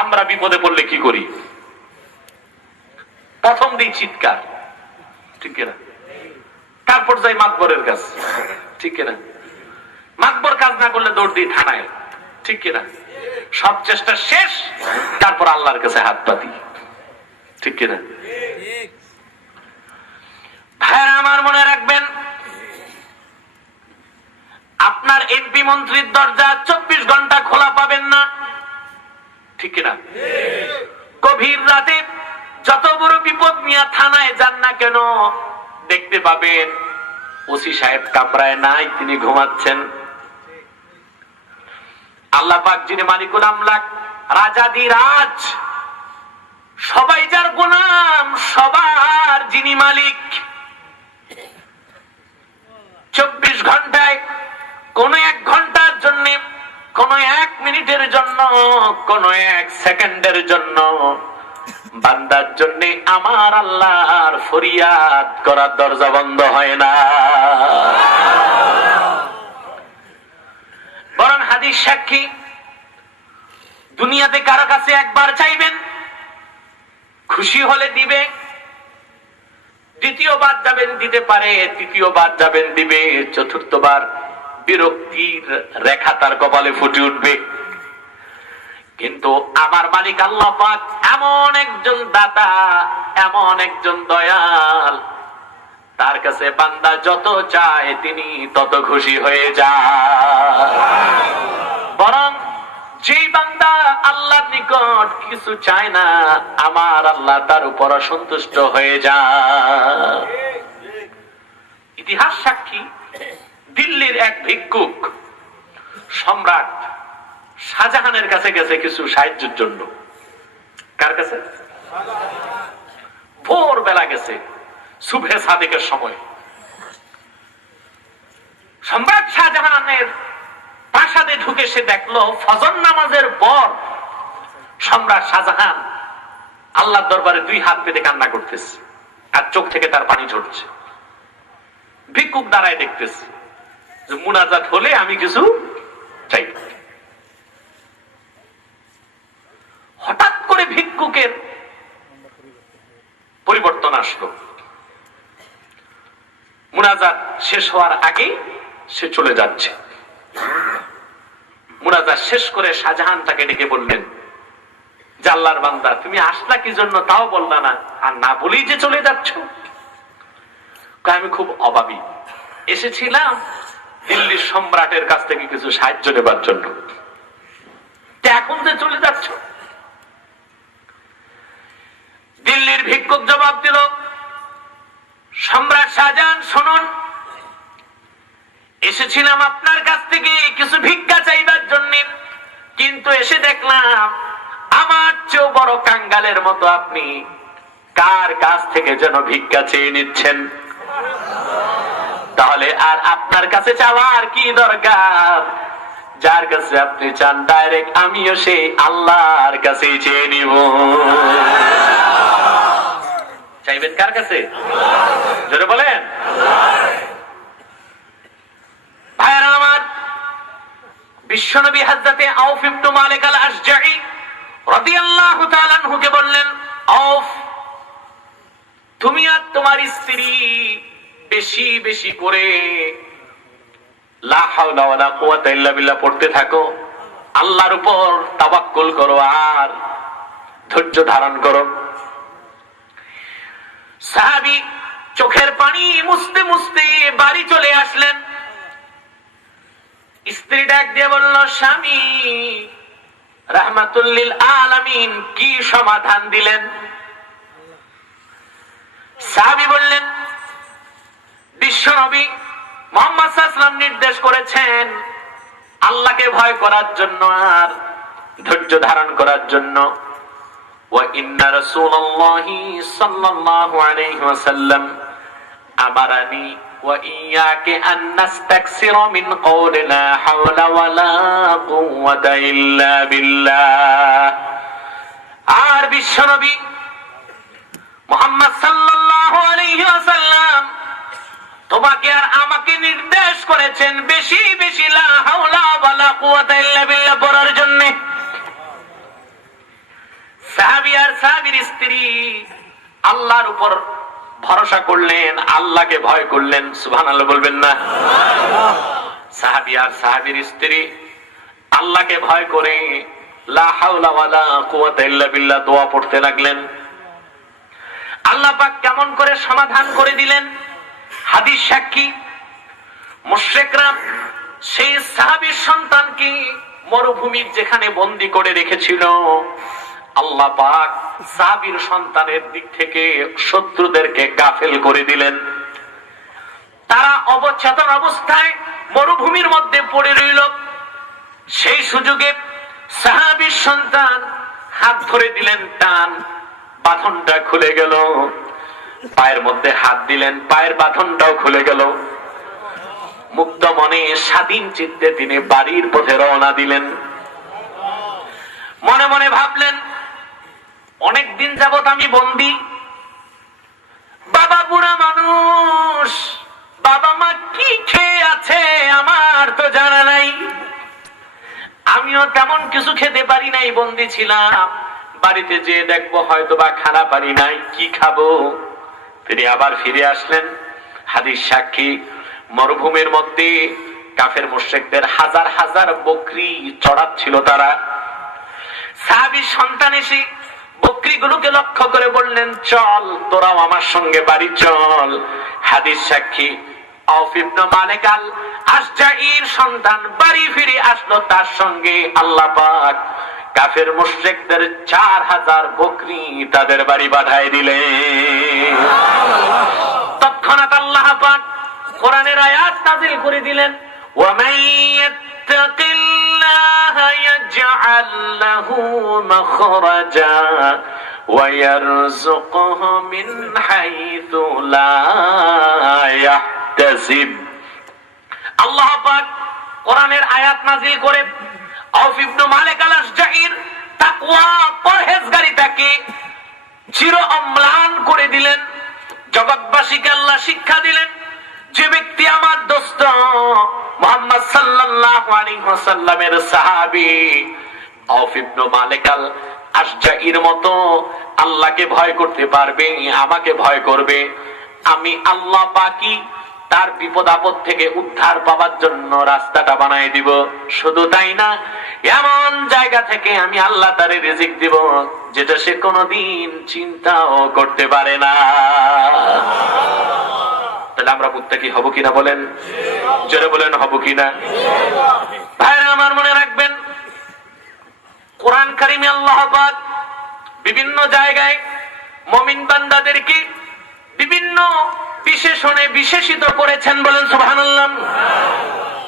আমরা বিপদে পড়লে কি করি? প্রথম দিন চিৎকার, ঠিক কিনা? তারপর যাই মাতবরের কাছে, ঠিক কিনা? মাতবর কাজ না করলে দৌড় দিই থানায়, ঠিক কিনা? সব চেষ্টা শেষ, তারপর আল্লাহর কাছে হাত পাতি, ঠিক কিনা? ভাইরা আমার, মনে রাখবেন, আপনার এমপি মন্ত্রীর দরজা 24 ঘন্টা খোলা পাবেন না, ঠিক কিনা? গভীর রাতে যত বড় বিপদ নিয়ে থানায় যান না কেন, দেখতে পাবেন ওসি সাহেব কামরায় নাই, তিনি ঘুমাচ্ছেন। আল্লাহ পাক যিনি মালিকুল আমলাক, রাজাদিরাজ, সবাই যার গোলাম, সবার যিনি মালিক, 24 ঘন্টায় কোন 1 ঘন্টার জন্য, কোন 1 মিনিটের জন্য, কোন 1 সেকেন্ডের জন্য বান্দার জন্য আমার আল্লাহর ফরিয়াদ করার দরজা বন্ধ হয় না। বরং হাদিস সাক্ষী, দুনিয়াতে কারো কাছে একবার চাইবেন, খুশি হলে দিবে, দ্বিতীয়বার যাবেন দিতে পারে, তৃতীয়বার যাবেন দিবে, চতুর্থবার বিরক্তির রেখা তার কপালে ফুটে উঠবে। কিন্তু আমার মালিক আল্লাহ পাক এমন একজন দাতা, এমন একজন দয়াল, তার কাছে বান্দা যত চায় তিনি তত খুশি হয়ে যায়। বরং যেই বান্দা আল্লাহর নিকট কিছু চায় না, আমার আল্লাহ তার উপর সন্তুষ্ট হয়ে যায়। ইতিহাস সাক্ষী, দিল্লির এক ভিক্ষুক সম্রাট শাহজাহানের কাছে গেছে কিছু সাহায্যের জন্য। কার কাছে? ভোর বেলা গেছে, সুবহে সাদিকের সময়। সম্রাট শাহজাহানের প্রাসাদে ঢুকে সে দেখলো ফজর নামাজের পর সম্রাট শাহজাহান আল্লাহর দরবারে দুই হাত পেতে কান্না করতেছে, আর চোখ থেকে তার পানি ঝরছে। ভিক্ষুক দাঁড়ায় দেখতেছে যে মুনাজাত হলে আমি কিছু চাই। হঠাৎ করে ভিক্ষুকের পরিবর্তন আসলো। মুনাজাত শেষ হওয়ার আগেই সে চলে যাচ্ছে। মুনাজাত শেষ করে শাহজাহান তাকে ডেকে বললেন যে আল্লাহর বান্দা, তুমি আসলা কি জন্য তাও বললা না, আর না বলেই যে চলে যাচ্ছ। আমি খুব অভাবী, এসেছিলাম দিল্লির সম্রাটের কাছ থেকে কিছু সাহায্য নেবার জন্য, এখন যে চলে যাচ্ছ। দিল্লির ভিক্ষুক জবাব দিল, সম্রাট শাহজাহান শুনুন, এসেছিলাম আপনার কাছ থেকে কিছু ভিক্ষা চাইবার জন্য, কিন্তু এসে দেখলাম আমার চেয়েও বড় কাঙ্গালের মতো আপনি কার কাছ থেকে যেন ভিক্ষা চেয়ে নিচ্ছেন। তাহলে আর আপনার কাছে চাওয়ার কি দরকার? যার কাছে আপনি চান ডাইরেক্ট আমিও সেই আল্লাহর কাছেই চেয়ে নিব। চাইবেন কার কাছে? জোরে বলেন। ভাইরা আমার, বিশ্বনবী হযরতে আউফ ইবনে মালিক আল আশজাঈ রাদিয়াল্লাহু তাআলা আনহুকে বললেন, আউফ, তুমি আর তোমার স্ত্রী বেশি বেশি করে লা হাওলা ওয়ালা কুওয়াতা ইল্লা বিল্লাহ পড়তে থাকো, আল্লাহর উপর তাওয়াক্কুল করো আর ধৈর্য ধারণ করো। সাহাবী চোখের পানি মুছতে মুছতে বাড়ি চলে আসলেন। স্ত্রী ডাক দিয়ে বলল, স্বামী রাহমাতুল লিল আলামিন কি সমাধান দিলেন? সাহাবী বললেন, বিশ্বনবী মুহাম্মদ সাল্লাল্লাহু আলাইহি ওয়াসাল্লাম নির্দেশ করেছেন আল্লাহকে ভয় করার জন্য আর ধৈর্য ধারণ করার জন্য। ওয়া ইন্না রাসূলুল্লাহি সাল্লাল্লাহু আলাইহি ওয়াসাল্লাম আমারানি ওয়া ইয়াকা আন নাস্তাকসিরা মিন কওলি লা হাওলা ওয়ালা কুওয়াতা ইল্লা বিল্লাহ। আর বিশ্বনবী মুহাম্মদ সাল্লাল্লাহু আলাইহি ওয়াসাল্লাম তোমাকে আর আমাকে নির্দেশ করেছেন বেশি বেশি লা হাওলা ওয়ালা কুওয়াতা ইল্লা বিল্লাহ পড়ার জন্য। সাহাবী আর সাহাবীর স্ত্রী আল্লাহর উপর ভরসা করলেন, আল্লাহকে ভয় করলেন। সুবহানাল্লাহ বলবেন না? সাহাবী আর সাহাবীর স্ত্রী আল্লাহকে ভয় করে লা হাওলা ওয়ালা কুওয়াতা ইল্লা বিল্লাহ দোয়া পড়তে লাগলেন। আল্লাহ পাক কেমন করে সমাধান করে দিলেন হাদিস সাক্ষী। মুশরিকরা সেই সাহাবীর সন্তানকে মরুভূমির যেখানে বন্দী করে রেখেছিল, আল্লাহ পাক সাহাবীর সন্তানের দিক থেকে শত্রুদেরকে গাফেল করে দিলেন। তারা অবচেতন অবস্থায় মরুভূমির মধ্যে পড়ে রইল। সেই সুযোগে সাহাবীর সন্তান হাত ধরে দিলেন টান, বাঁধনটা খুলে গেল। পায়ের মধ্যে হাত দিলেন, পায়ের বাঁধনটাও খুলে গেল। মুক্ত মনে স্বাধীন চিত্তে তিনি বাড়ির পথে রওনা দিলেন। মনে মনে ভাবলেন, অনেকদিন যাবত আমি বন্দী, বাবা বুড়া মানুষ, বাবা মা কি খেয়ে আছে আমার তো জানা নাই, আমিও তেমন কিছু খেতে পারি নাই, বন্দী ছিলাম। বাড়িতে যেয়ে দেখবো হয়তো বা খানা পানি নাই, কি খাবো। তিনি আবার ফিরে আসলেন। হাদিস সাক্ষী, মরুভূমির মধ্যে কাফের মুশরিকদের হাজার হাজার বকরি চড়াচ্ছিল তারা। সাহাবীর সন্তান এসে বকরিগুলোকে লক্ষ্য করে বললেন, চল তোরাও আমার সঙ্গে বাড়ি চল। হাদিস সাক্ষী, আউফ ইবনে মালিক আল আশজাঈর সন্তান বাড়ি ফিরে আসলো, তার সঙ্গে আল্লাহ পাক কাফের মুশরিকদের 4000 বকরি তাদের বাড়ি বাঁধায় দিলেন। তৎক্ষণাৎ আল্লাহ পাক কোরআনের আয়াত নাযিল করে দিলেন, ওয়ামান ইয়াত্তাকিল্লাহা ইয়াজআল লাহু মাখরাজা ওয়া ইয়ারযুকহু মিন হাইথু লা ইয়াহতাসিব। আল্লাহ পাক কোরআনের আয়াত নাযিল করে আউফ ইবনে মালিক আল আশজাঈর তাকওয়া পরহেজগারিতাকে চির অম্লান করে দিলেন। জগৎবাসীকে আল্লাহ শিক্ষা দিলেন, যে ব্যক্তি আমার দোস্ত মুহাম্মদ সাল্লাল্লাহু আলাইহি ওয়াসাল্লামের সাহাবী আউফ ইবনে মালিক আল আশজাঈর মতো আল্লাহকে ভয় করতে পারবে, আমাকে ভয় করবে, আমি আল্লাহ পাকই তার বিপদ আপদ থেকে উদ্ধার পাওয়ার জন্য রাস্তাটা বানাই দিব। শুধু তাই না, এমন জায়গা থেকে আমি আল্লাহ তারে রিজিক দিব যেটা সে কোনোদিন চিন্তাও করতে পারে না। তাহলে আমরা মুত্তাকি হব কিনা বলেন? জোরে বলেন, হব কিনা? ভাইরা আমার, মনে রাখবেন, কোরআন কারিমে আল্লাহ পাক বিভিন্ন জায়গায় মুমিন বান্দাদেরকে বিভিন্ন বিশেষণে বিশেষিত করেছেন। বলেন সুবহানাল্লাহ।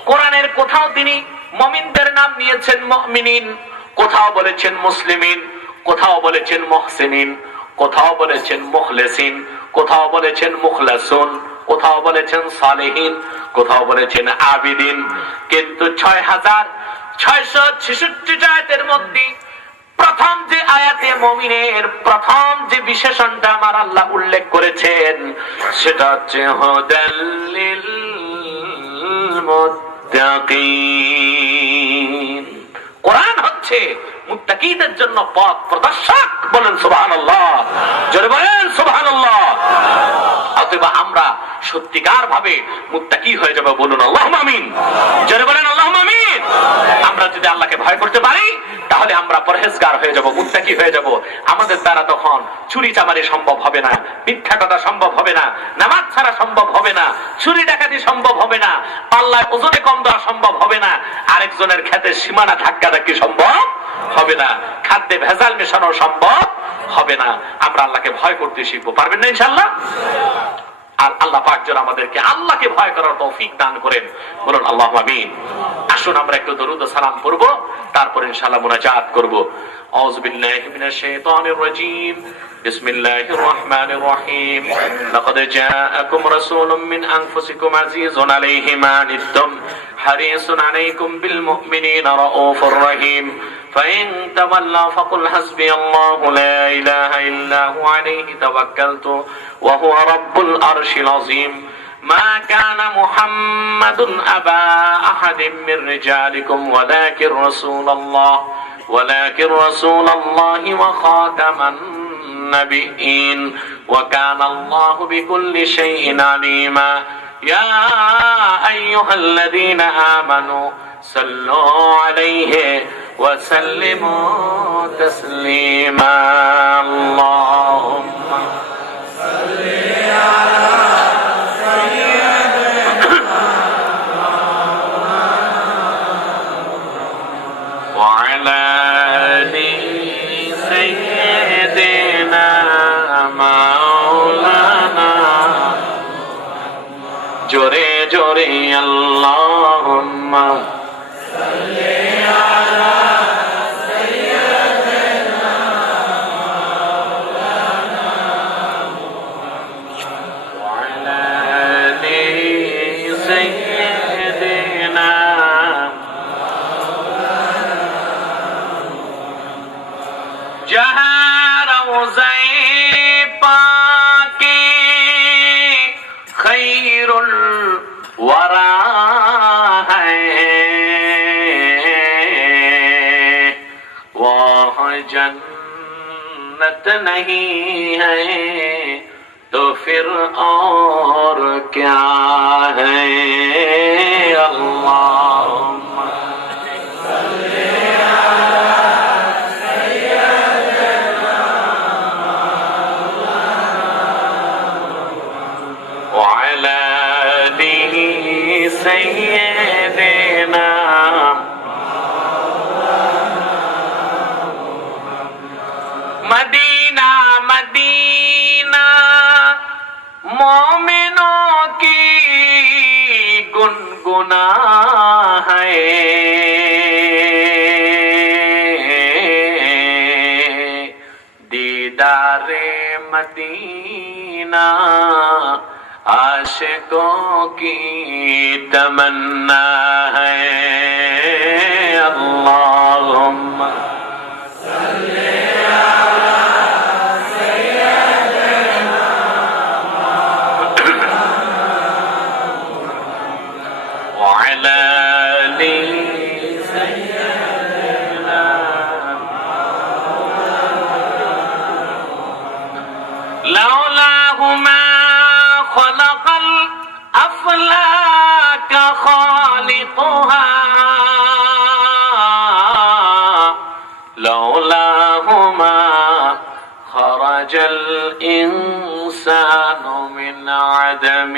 কোরআনের কোথাও তিনি মুমিনদের নাম নিয়েছেন মুমিনিন, কোথাও বলেছেন মুসলিমিন, কোথাও বলেছেন মুহসিনিন, কোথাও বলেছেন মুখলিসিন, কোথাও বলেছেন মুখলাসুন, কোথাও বলেছেন সালেহিন, কোথাও বলেছেন আবিদিন। কিন্তু 6666 আয়াতের মধ্যে প্রথম যে আয়াতে মুমিনের প্রথম যে বিশেষণটা আমার আল্লাহ উল্লেখ করেছেন সেটা হচ্ছে হুদাল্লিল মুত্তাকিন। কোরআন হচ্ছে মুত্তাকিদের জন্য পথ প্রদর্শক। বলেন সুবহানাল্লাহ, জোরে বলেন সুবহানাল্লাহ। অতএব আমরা সত্যিকার ভাবে মুত্তাকি হয়ে যাব। বলুন আল্লাহুম্মা আমিন, জোরে বলেন আল্লাহুম্মা আমিন। আমরা যদি আল্লাহকে ভয় করতে পারি তাহলে আমরা পরহেজগার হয়ে যাব, মুত্তাকি হয়ে যাব। আমাদের দ্বারা তখন চুরি চামারি সম্ভব হবে না, মিথ্যা কথা সম্ভব হবে না, নামাজ ছাড়া সম্ভব হবে না, চুরি ডাকাতি সম্ভব হবে না, পাল্লায় ওজনে কম দেওয়া সম্ভব হবে না, আরেকজনের খেতে সীমানা ধাক্কা ধাক্কি সম্ভব হবে না, খাদ্যে ভেজাল মেশানো সম্ভব হবে না। আমরা আল্লাহকে ভয় করতে শিখবো। পারবেন না ইনশাআল্লাহ? আর আল্লাহ পাক যেন আমাদেরকে আল্লাহকে ভয় করার তৌফিক দান করেন। বলুন আল্লাহুম্মা আমিন। আসুন আমরা একটু দরুদ ও সালাম পড়ব, তারপর ইনশাআল্লাহ মুনাজাত করব। আউযু বিল্লাহি মিনাশ শাইতানির রাজীম। বিসমিল্লাহির রহমানির রহিম। লাকাদ জাআকুম রাসূলুম মিন আনফুসিকুম আযীযুন আলাইহি মা আনিতুম হারিসুন আলাইকুম বিল মুমিনিনা রাউফুর রহিম। فإن تولوا فقل حسبي الله لا إله إلا هو عليه توكلت وهو رب العرش العظيم. ما كان محمد أبا أحد من رجالكم ولكن رسول الله وخاتم النبيين وكان الله بكل شيء عليما. يا أيها الذين آمنوا صلوا عليه وسلموا تسليما. اللهم صل على سيدنا وعلى آل سيدنا مولانا. জোরে জোরে আল্লাহুম্মা সাল্লি আলা जन्नत नहीं है तो फिर और क्या है। अल्लाहुम्मा वअला आलिहि सय्यिदिना मदीना मदीना मोमिनों की गुनगुना है। दीदारे मदीना आशिकों की तमन्ना है। अल्लाहुम्मा وعلى آل سيدنا لولاه ما خلق الأفلاك خالقها لولاه ما خرج الإنسان من عدم.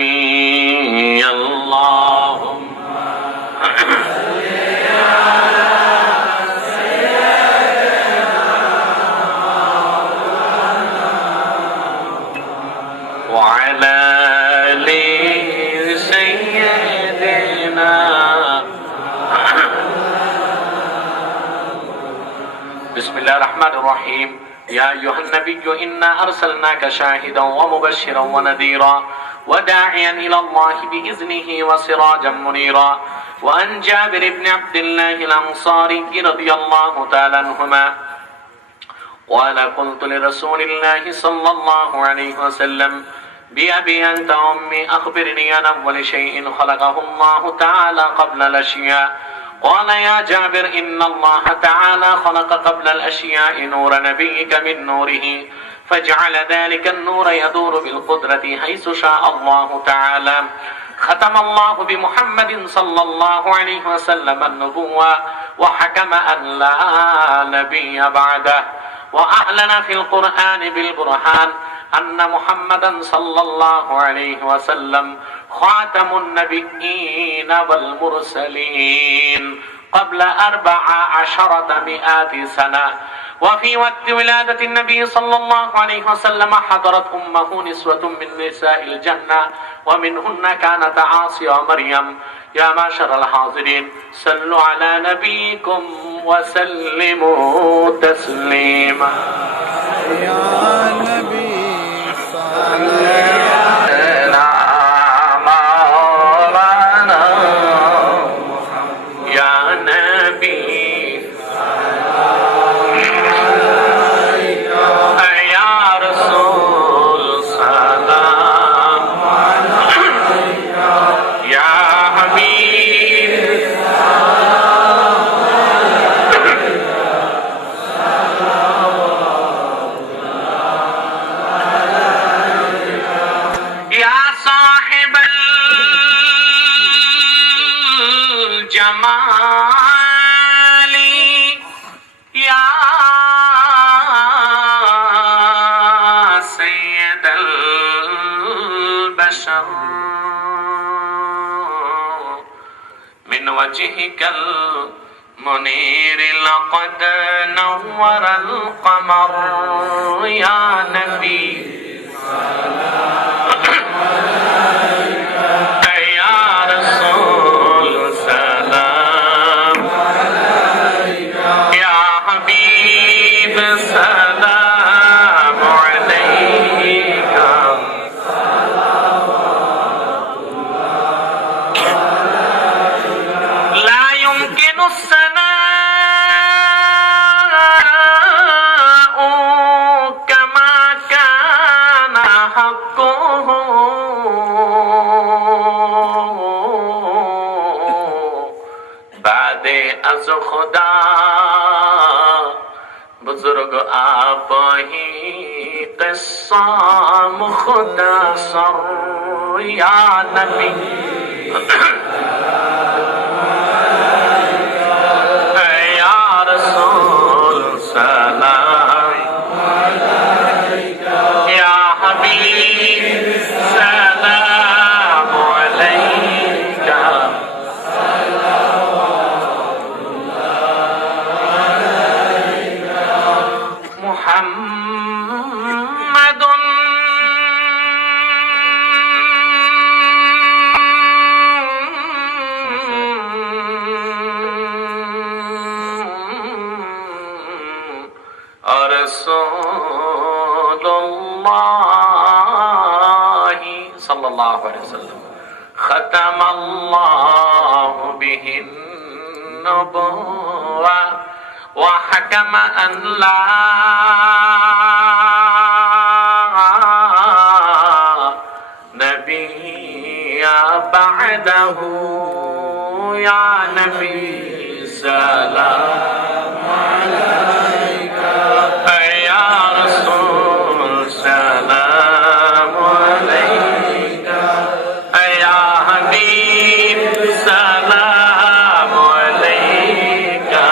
اللهم وعلى آل سيدنا بسم الله الرحمن الرحيم. يا أيها النبي إنا أرسلناك شاهدا ومبشرا ونذيرا وداعيا إلى الله بإذنه وسراجا منيرا. وعن جابر بن عبد الله الأنصاري رضي الله تعالى عنهما قال قلت لرسول الله صلى الله عليه وسلم بأبي أنت أمي أخبرني عن أول شيء خلقه الله تعالى قبل الأشياء. قال يا جابر إن الله تعالى خلق قبل الأشياء نور نبيك من نوره فجعل ذلك النور يدور بالقدرة حيث شاء الله تعالى. ختم الله بمحمد صلى الله عليه وسلم النبوة وحكم أن لا نبي بعده وأعلن في القرآن بالبرهان أن محمدا صلى الله عليه وسلم خاتم النبيين والمرسلين قبل 1400 سنة. وفي وقت ولادة النبي صلى الله عليه وسلم حضرت أمه نسوة من نساء الجنة ومنهن كانت عاصية ومريم. يا معشر الحاضرين صلوا على نبيكم وسلموا تسليما. يا نبي صل من وجهك المنير لقد نور القمر. يا نبي يا رسول سلام يا حبيب سلام عليك. لا يمكن الثناء كما كان حقه بعد از خدا बुजुर्ग आप ही किस्सा मुख्तसर या नबी या रसूल सलाम या हबीब सलाम अलैका मुहम्मदुन रसूलुल्लाह सल्लल्लाहु अलैहि वसल्लम खतमल्लाहु बिहिन नबुव्वा व हकम अन ला नबिय्या बअदहु या नबी सलाम अलैका या रसूल सलाम अलैका या हबीब सलाम अलैका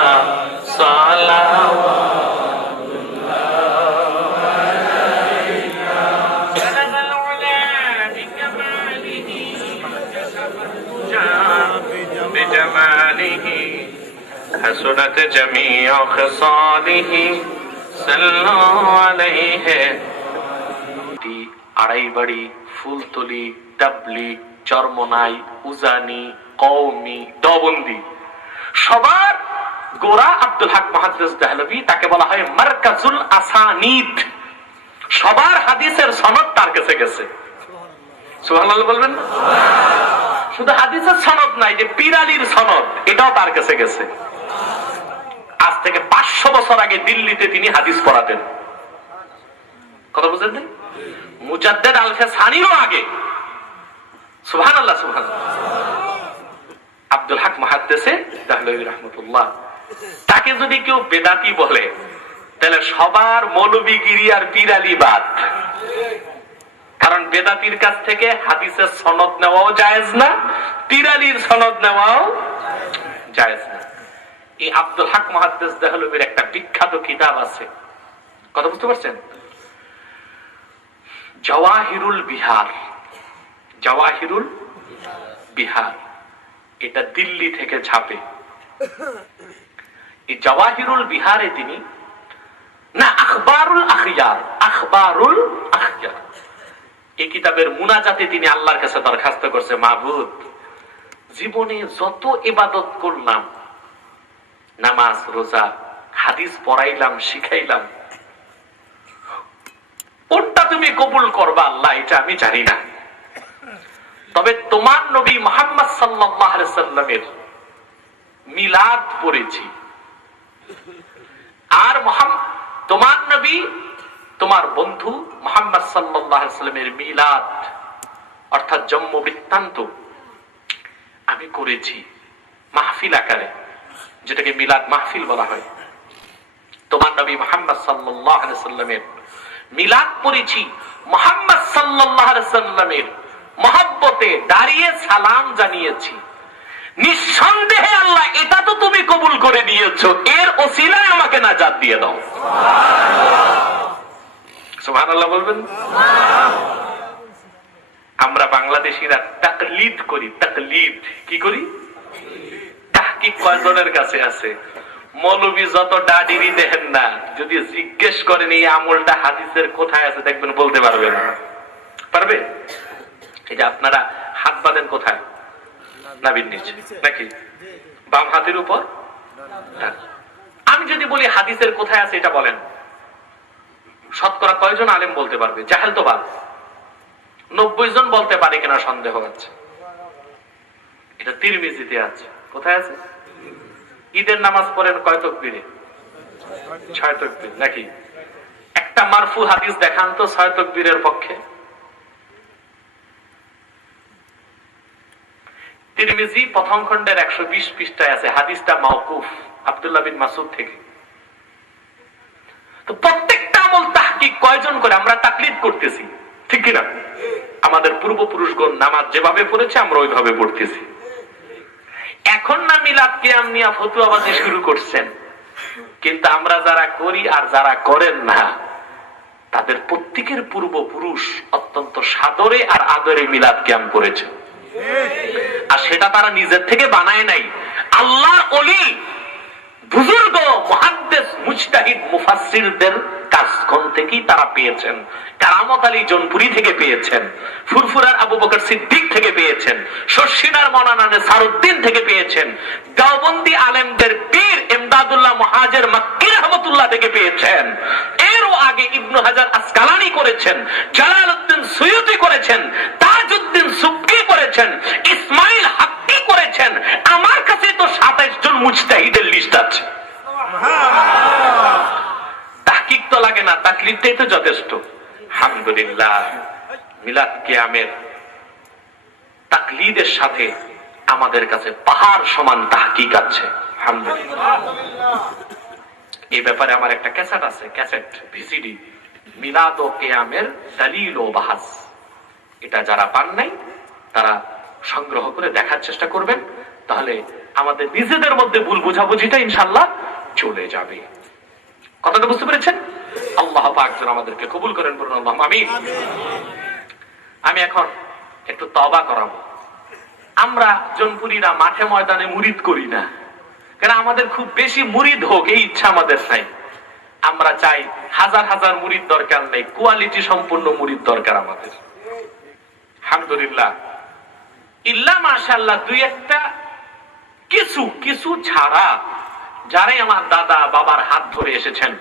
हसनत जमीअ खसालिही सल्लल्लाहु अलैहि আড়াইবাড়ি, ফুলতলি, তাবলিগ, চরমনাই, উজানি, কওমি, দবন্দি সবার গোড়া আব্দুল হক মুহাদ্দিস দেহলভী। তাকে বলা হয় মারকাজুল আসানিদ। সবার হাদিসের সনদ তার কাছে গেছে। সুবহানাল্লাহ বলবেন না? শুধু হাদিসের সনদ নাই, যে পীর আলীর সনদ এটাও তার কাছে গেছে। আজ থেকে 500 বছর আগে দিল্লিতে তিনি হাদিস পড়াতেন। কথা বুঝেন না? মুজাদ্দেদ আল-ফেসানিরও আগে। সুবহানাল্লাহ সুবহানাল্লাহ। আব্দুল হক মুহাদ্দিস দেহলভী রাহমাতুল্লাহ, তাকে যদি কেউ বেদাতি বলে তাহলে সবার মৌলভীগিরি আর পীর আলী বাদ। কারণ বেদাতির কাছ থেকে হাদিসের সনদ নেওয়াও জায়েজ না, পীর আলীর সনদ নেওয়াও জায়েজ না। এই আব্দুল হক মুহাদ্দিস দেহলভীর একটা বিখ্যাত কিতাব আছে, কথা বুঝতে পারছেন? জাওয়াহিরুল বিহার। জাওয়াহিরুল বিহার এটা দিল্লি থেকে ছাপে। এই জাওয়াহিরুল বিহারে তিনি না আখবারুল আখিয়ার, আখবারুল আখিয়ার এই কিতাবের মুনাজাতে তিনি আল্লাহর কাছে দরখাস্ত করছে, মাবুদ, জীবনে যত ইবাদত করলাম, নামাজ, রোজা, হাদিস পড়াইলাম, শিখাইলাম, কোনটা তুমি কবুল করবা আল্লাহ এটা আমি জানি না। তবে তোমার নবী মুহাম্মদ সাল্লাল্লাহু আলাইহি সাল্লামের মিলাদ পড়েছি, আর তোমার নবী তোমার বন্ধু মুহাম্মদ সাল্লাল্লাহু আলাইহি সাল্লামের মিলাদ অর্থাৎ জন্ম বৃত্তান্ত আমি করেছি মাহফিল আকারে, যেটাকে মিলাদ মাহফিল বলা হয়। তোমার নবী মুহাম্মদ সাল্লাল্লাহু আলাইহি সাল্লামের মিলাদ পড়েছি, মুহাম্মদ সাল্লাল্লাহু আলাইহি সাল্লামের মহব্বতে দাঁড়িয়ে সালাম জানিয়েছি। নিঃসন্দেহে আল্লাহ এটা তো তুমি কবুল করে নিয়েছো, এর ওসিলায় আমাকে নাজাত দিয়ে দাও। সুবহানাল্লাহ বলবেন? আমরা বাংলাদেশিরা তাকলিদ করি। তাকলিদ কি করি? তাহকিক কয়জনের কাছে আছে? মৌলবী যত ডাডিরি দেখেন না, যদি জিজ্ঞেস করেন এই আমলটা হাদিসের কোথায় আছে, দেখবেন বলতে পারবে না। পারবে? এই যে আপনারা হাত বাঁধেন কোথায়? নাভির নিচে নাকি বাম হাতের উপর? আমি যদি বলি হাদিসের কোথায় আছে এটা বলেন, শতকরা কয়জন আলেম বলতে পারবে? জাহেল তো বাদ, 90 জন বলতে পারে কিনা সন্দেহ আছে। এটা তিরমিজিতে আছে। কোথায় আছে? ঈদের নামাজ পড়েন কয় তাকবীরে? 6 তাকবীর নাকি? একটা মারফু হাদিস দেখান তো 6 তাকবীরের পক্ষে। তিরমিজি প্রথম খণ্ডের 120 পৃষ্ঠায় আছে, হাদিসটা মাওকুফ আব্দুল্লাহ বিন মাসউদ থেকে। করতেছি, ঠিক কিনা? আমাদের পূর্বপুরুষগণ নামাজ যেভাবে পড়েছে আমরা ওইভাবে পড়তেছি। এখন না মিলাদ কিয়াম নিয়ে ফতুয়াবাজি শুরু করছেন, কিন্তু আমরা যারা করি আর যারা করেন না তাদের প্রত্যেকের পূর্বপুরুষ অত্যন্ত সাদরে আর আদরে মিলাদ কিয়াম করেছে, আর সেটা তারা নিজের থেকে বানায় নাই। আল্লাহর ওলি বুজুর্গ মুহাদ্দিস মুজতাহিদ মুফাসসিরদের কাজখন থেকেই তারা পেয়েছেন। কারামত আলী জনপুরি থেকে পেয়েছেন, ফুরফুরার আবু বকর সিদ্দিক থেকে পেয়েছেন, শর্ষিনার মৌলানা নেসারউদ্দিন থেকে পেয়েছেন, দেওবন্দি আলেমদের পীর ইমদাদুল্লাহ মুহাজির মক্কি রাহমাতুল্লাহ থেকে পেয়েছেন। এরও আগে ইবনে হাজার আসকালানি করেছেন, জালালউদ্দিন সুয়ুতি করেছেন, তাজউদ্দিন সুবকি করেছেন, ইসমাইল হাক্কি করেছেন। আমার কাছে তো 27 জন মুজতাহিদের লিস্ট আছে। তাহকিক তো লাগে না, তাকলিদটাই তো যথেষ্ট। আলহামদুলিল্লাহ, মিলাদ কিয়ামের তাকলিদের সাথে আমাদের কাছে পাহাড় সমান তাহকিক আছে। আলহামদুলিল্লাহ, এই ব্যাপারে আমার একটা ক্যাসেট আছে, ক্যাসেট ভিসিডি, মিলাদ ও কিয়ামের দলিল ও বাহাস। এটা যারা পান নাই তারা সংগ্রহ করে দেখার চেষ্টা করবেন, তাহলে আমাদের নিজেদের মধ্যে ভুল বোঝাবুঝিটা ইনশাআল্লাহ চলে যাবে। কথাটা বুঝতে পেরেছেন? আল্লাহ পাক যেন আমাদেরকে কবুল করেন, বলুন আল্লাহুম্মা আমিন। আমি এখন একটু তওবা করাবো। আমরা জনপুরীরা মাঠে ময়দানে মুরিদ করি না, কারণ আমাদের খুব বেশি মুরিদ হোক এই ইচ্ছা আমাদের নাই। আমরা চাই হাজার হাজার মুরিদ দরকার নেই, কোয়ালিটি সম্পূর্ণ মুরিদ দরকার আমাদের। আলহামদুলিল্লাহ, ইল্লা মাশাআল্লাহ দুই একটা কিছু কিছু ছাড়া যারাই আমার দাদা বাবার হাত ধরে এসেছেন,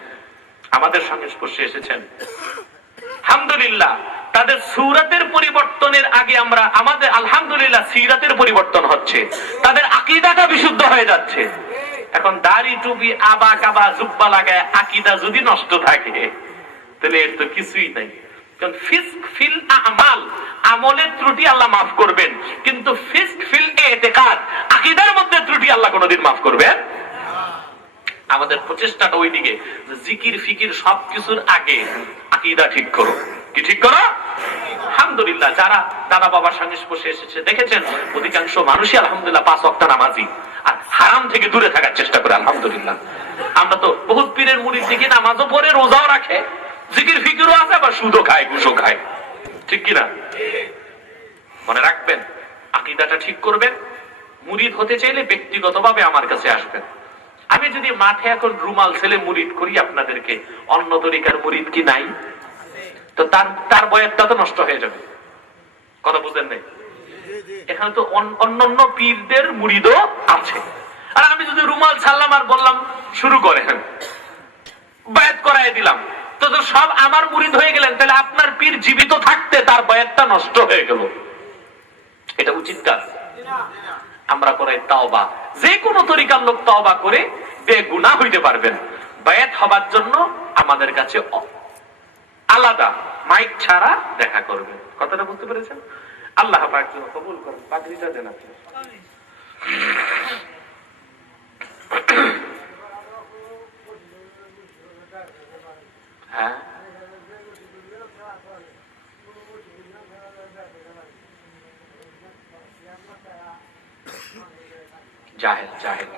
আমাদের সংস্পর্শে এসেছেন, আলহামদুলিল্লাহ তাদের সূরাতের পরিবর্তনের আগে আমরা আমাদের আলহামদুলিল্লাহ সিরাতের পরিবর্তন হচ্ছে, তাদের আকীদাটা বিশুদ্ধ হয়ে যাচ্ছে। এখন দাড়ি টুপি আবা কাবা জুব্বা লাগায় আকীদা যদি নষ্ট থাকে তাহলে এর তো কিছুই নাই। কারণ ফিসক ফিল আমাল, আমলের ত্রুটি আল্লাহ মাফ করবেন, কিন্তু ফিসক ফিল ইতিকাদ, আকীদার মধ্যে ত্রুটি আল্লাহ কোনোদিন মাফ করবেন। আমাদের প্রচেষ্টাটা ওই দিকে, জিকির ফিকির সবকিছুর আগে আকীদা ঠিক করো। কি ঠিক করো? আলহামদুলিল্লাহ, যারা দাদা বাবার সংস্পর্শে এসেছে দেখেছেন অধিকাংশ মানুষই আলহামদুলিল্লাহ 5 ওয়াক্ত নামাজি, আর হারাম থেকে দূরে থাকার চেষ্টা করে। আলহামদুলিল্লাহ, আমরা তো বহুত পীরের মুরিদ দেখি নামাজও পড়ে, রোজাও রাখে, জিকির ফিকিরও আছে, আবার সুদও খায়, ঘুষও খায়, ঠিক কিনা? মনে রাখবেন, আকীদাটা ঠিক করবেন। মুরিদ হতে চাইলে ব্যক্তিগতভাবে আমার কাছে আসবেন। আমি যদি মাঠে এখন রুমাল ছেলে মুরিদ করি আপনাদেরকে, অন্য তরিকার মুরিদ কি নাই? তো তার বয়াতটা তো নষ্ট হয়ে যাবে। কথা বুঝলেন নাই? এখানে তো অন্যান্য পীরদের মুরিদও আছে, আর আমি যদি রুমাল ছাড়লাম আর বললাম শুরু করেন, বয়াত করাই দিলাম, তো সব আমার মুরিদ হয়ে গেলেন, তাহলে আপনার পীর জীবিত থাকতে তার বয়াতটা নষ্ট হয়ে গেল। এটা উচিত কাজ? আমরা করাই তাওবা। যে কোনো তরিকার লোক তাওবা করে বেগুনাহ হইতে পারবেন। বায়াত হবার জন্য আমাদের কাছে আলাদা মাইক ছাড়া দেখা করবেন। কথাটা বুঝতে পেরেছেন? আল্লাহ পাক যেন কবুল করেন। পাগড়িটা দেন আপনি। হ্যাঁ, জাহেল জাহেল।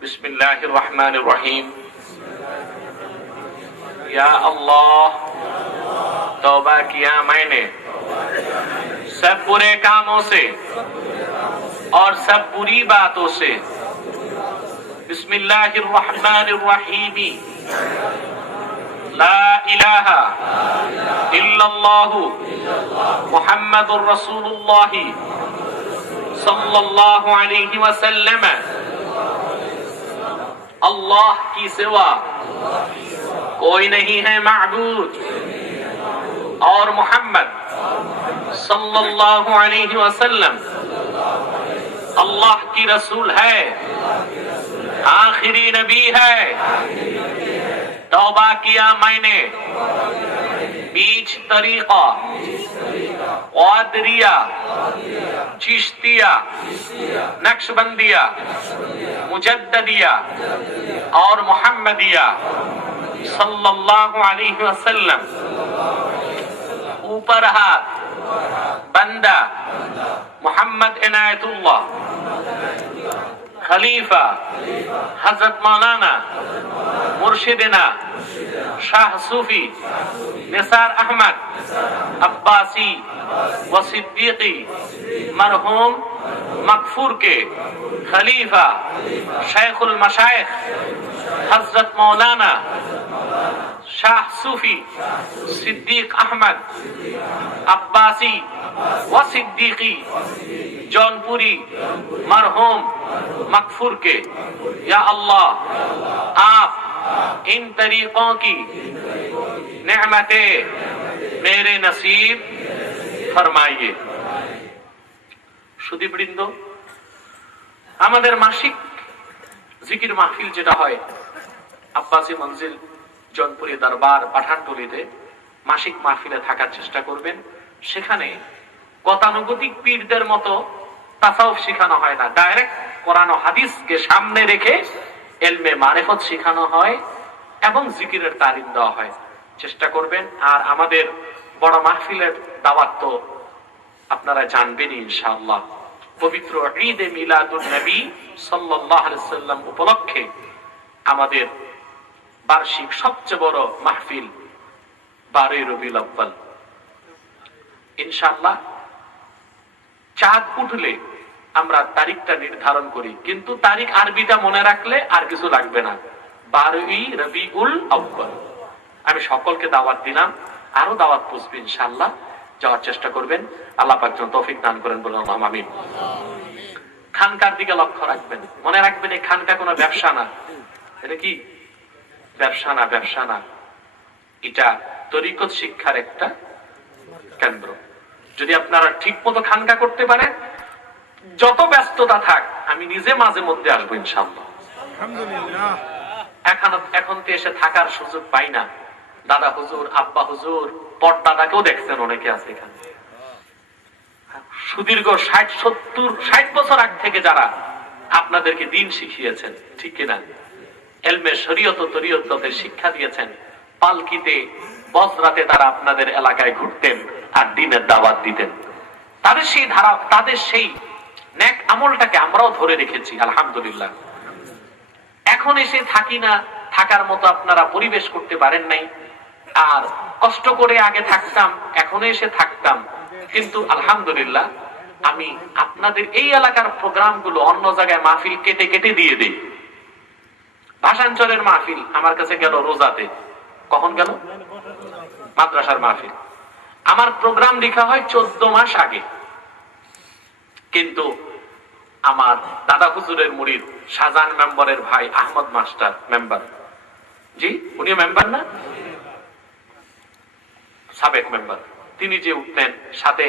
बिस्मिल्लाहिर रहमानिर रहीम। या अल्लाह, तौबा किया मैंने सब बुरे कामों से और सब बुरी बातों से। बिस्मिल्लाहिर रहमानिर रहीम। ला इलाहा इल्लल्लाहु मुहम्मदुर रसूलुल्लाह सल्लल्लाहु अलैहि वसल्लम। अल्लाह की सिवा कोई नहीं है माबूद, और मोहम्मद सल्लल्लाहु अलैहि वसल्लम अल्लाह की रसूल है, आखिरी नबी है। तौबा किया मैंने बीच तरीका, क़ादरिया, चिश्तिया, नक्शबंदिया, मुजद्ददिया और मोहम्मदिया सल्लल्लाहु अलैहि वसल्लम, ऊपर हाथ बंदा मोहम्मद इनायतुल्लाह, खलीफा हजरत मौलाना मुर्शिदना शाह सूफी निसार अहमद अब्बासी व सिद्दीकी मरहूम मकफूर के खलीफा शेखुल मशाइख हजरत मौलाना शाह सूफी सिद्दीक अहमद अब्बासी व सिद्दीकी जौनपुरी मरहूम मकफूर के, या अल्लाह आप इन तरीकों की नेमतें मेरे नसीब फरमाइए। সুধীবৃন্দ, আমাদের মাসিক জিকির মাহফিল যেটা হয় আব্বাসী মঞ্জিল জৌনপুরি দরবার পাঠানটুলিতে, মাসিক মাহফিলে থাকার চেষ্টা করবেন। সেখানে গতানুগতিক পীরদের মতো তাসাউফ শেখানো হয় না, ডাইরেক্ট কোরআন ও হাদিসকে সামনে রেখে ইলমে মারিফত শেখানো হয় এবং জিকিরের তালিম দেওয়া হয়। চেষ্টা করবেন। আর আমাদের বড় মাহফিলের দাওয়াত তো আপনারা জানবেনই ইনশাআল্লাহ। পবিত্র ঈদে মিলাদুন নবী সাল্লাল্লাহু আলাইহি সাল্লাম উপলক্ষে আমাদের বার্ষিক সবচেয়ে বড় মাহফিল 12 রবিউল আউয়াল। ইনশাআল্লাহ চাঁদ উঠলে আমরা তারিখটা নির্ধারণ করি, কিন্তু তারিখ আরবিটা মনে রাখলে আর কিছু লাগবে না, 12 রবিউল আউয়াল। আমি সকলকে দাওয়াত দিলাম, আরো দাওয়াত পৌঁছবে ইনশাআল্লাহ, যাওয়ার চেষ্টা করবেন। আল্লাহ পাক যেন তৌফিক দান করেন, বলুন আল্লাহুম্মা আমিন। খানকার দিকে লক্ষ্য রাখবেন, মনে রাখবেন এই খানকা কোনো ব্যবসা না। এটা কি ব্যবসা না, ব্যবসা না, এটা তরিকত শিক্ষার একটা কেন্দ্র। যদি আপনারা ঠিক মতো খানকা করতে পারেন, যত ব্যস্ততা থাক আমি নিজে মাঝে মধ্যে আসবো ইনশাআল্লাহ। আলহামদুলিল্লাহ। এখন তো এসে থাকার সুযোগ পাই না। দাদা হুজুর, আব্বা হুজুর, পরদাদাকেও দেখছেন অনেকে আছে এখানে। সুদীর্ঘ 60 বছর আগ থেকে যারা আপনাদেরকে দিন শিখিয়েছেন, ঠিক কিনা, ইলমে শরীয়ত ও তরিকতের শিক্ষা দিয়েছেন, পালকিতে বজরাতে তারা আপনাদের এলাকায় ঘুরতেন আর দ্বীনের দাওয়াত দিতেন। তাদের সেই ধারা, তাদের সেই নেক আমলটাকে আমরাও ধরে রেখেছি আলহামদুলিল্লাহ। এখন এসে থাকি না, থাকার মতো আপনারা পরিবেশ করতে পারেন নাই। আর কষ্ট করে আগে থাকতাম, এখন এসে থাকতাম, কিন্তু আলহামদুলিল্লাহ আমি আপনাদের এই এলাকার প্রোগ্রামগুলো অন্য জায়গায় মাহফিল কেটে কেটে দিয়ে দিই। ভাষাঞ্চলের মাহফিল আমার কাছে গেল রোজাতে, কখন গেল? মাদ্রাসার মাহফিল। আমার প্রোগ্রাম লেখা হয় 14 মাস আগে, কিন্তু আমার দাদা হুজুরের মুরিদ শাহজাহান মেম্বারের ভাই আহমদ মাস্টার মেম্বার, জি উনিও মেম্বার না, সাবেক মেম্বার, তিনি যে উঠলেন, সাথে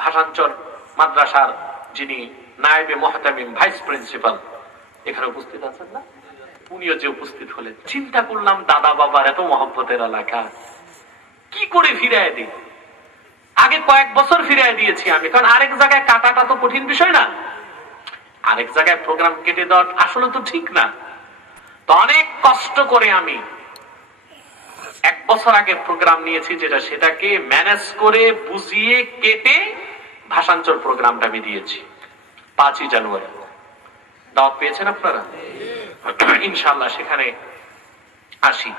ভাষাঞ্চল মাদ্রাসার যিনি নায়েবে মুহতামিম ভাইস প্রিন্সিপাল এখানে উপস্থিত আছেন না, উনিও যে উপস্থিত হলেন। চিন্তা করলাম দাদা বাবার এত মহব্বতের এলাকা, কি করে ফিরায় দিই। আগে কয়েক বছর ফিরায় দিয়েছি আমি, কারণ আরেক জায়গায় কাটাটা তো কঠিন বিষয় না, আরেক জায়গায় প্রোগ্রাম কেটে দেওয়া আসলে তো ঠিক না। তো অনেক কষ্ট করে আমি 1 বছর আগে প্রোগ্রাম নিয়েছি, যেটা সেটাকে ম্যানেজ করে বুঝিয়ে কেটে ভাষাঞ্চল প্রোগ্রামটা আমি দিয়েছি 5ই জানুয়ারি। দাওয়াত পেয়েছেন আপনারা ইনশাআল্লাহ। সেখানে আসি,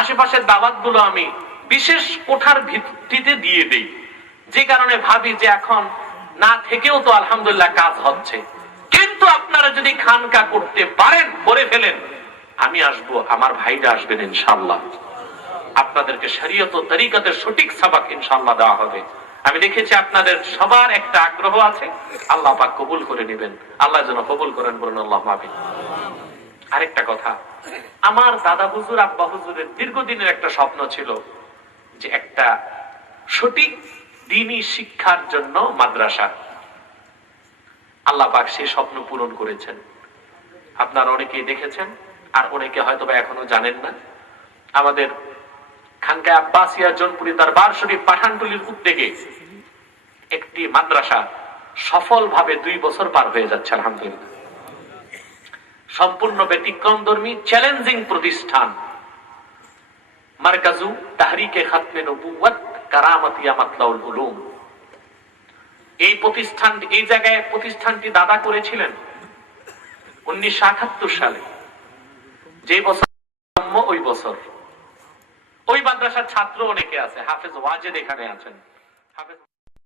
আশেপাশের দাওয়াত গুলো আমি বিশেষ কোঠার ভিত্তিতে দিয়ে দেই, যে কারণে ভাবি যে এখন না থেকেও তো আলহামদুলিল্লাহ কাজ হচ্ছে। কিন্তু আপনারা যদি খানকা করতে পারেন, করে ফেলেন, আমি আসবো, আমার ভাইরা আসবেন ইনশাআল্লাহ। আপনাদেরকে শরীয়ত ও তরিকতের সঠিক সবক ইনশাআল্লাহ দেওয়া হবে। আমি দেখেছি আপনাদের সবার একটা আগ্রহ আছে, আল্লাহ পাক কবুল করে নেবেন, আল্লাহ যেন কবুল করেন, বলুন আল্লাহুম্মা আমিন। আরেকটা কথা, আমার দাদা হুজুর আব্বা হুজুরের দীর্ঘদিনের একটা স্বপ্ন ছিল যে একটা সঠিক দ্বীনি শিক্ষার জন্য মাদ্রাসা। আল্লাহ পাক সেই স্বপ্ন পূরণ করেছেন। আপনারা অনেকেই দেখেছেন, আর অনেকে হয়তো বা এখনো জানেন না। আমাদের খানকা আব্বাসিয়া জৌনপুরি দরবার শরীফ পাঠানটুলির উদ্যোগে একটি মাদ্রাসা সফলভাবে 2 বছর পার হয়ে যাচ্ছে আলহামদুলিল্লাহ। সম্পূর্ণ ব্যতিক্রমধর্মী চ্যালেঞ্জিং প্রতিষ্ঠান। মারকাজু তাহরিকে খাতমে নবুওয়াত কারামাতিয়া মাতলাউল উলুম। এই জায়গায় প্রতিষ্ঠানটি দাদা করেছিলেন 1971 সালে। যে বছর ওই বছর ওই মাদ্রাসার ছাত্র অনেকে আছে। হাফেজ ওয়াজেদ এখানে আছেন। হাফেজ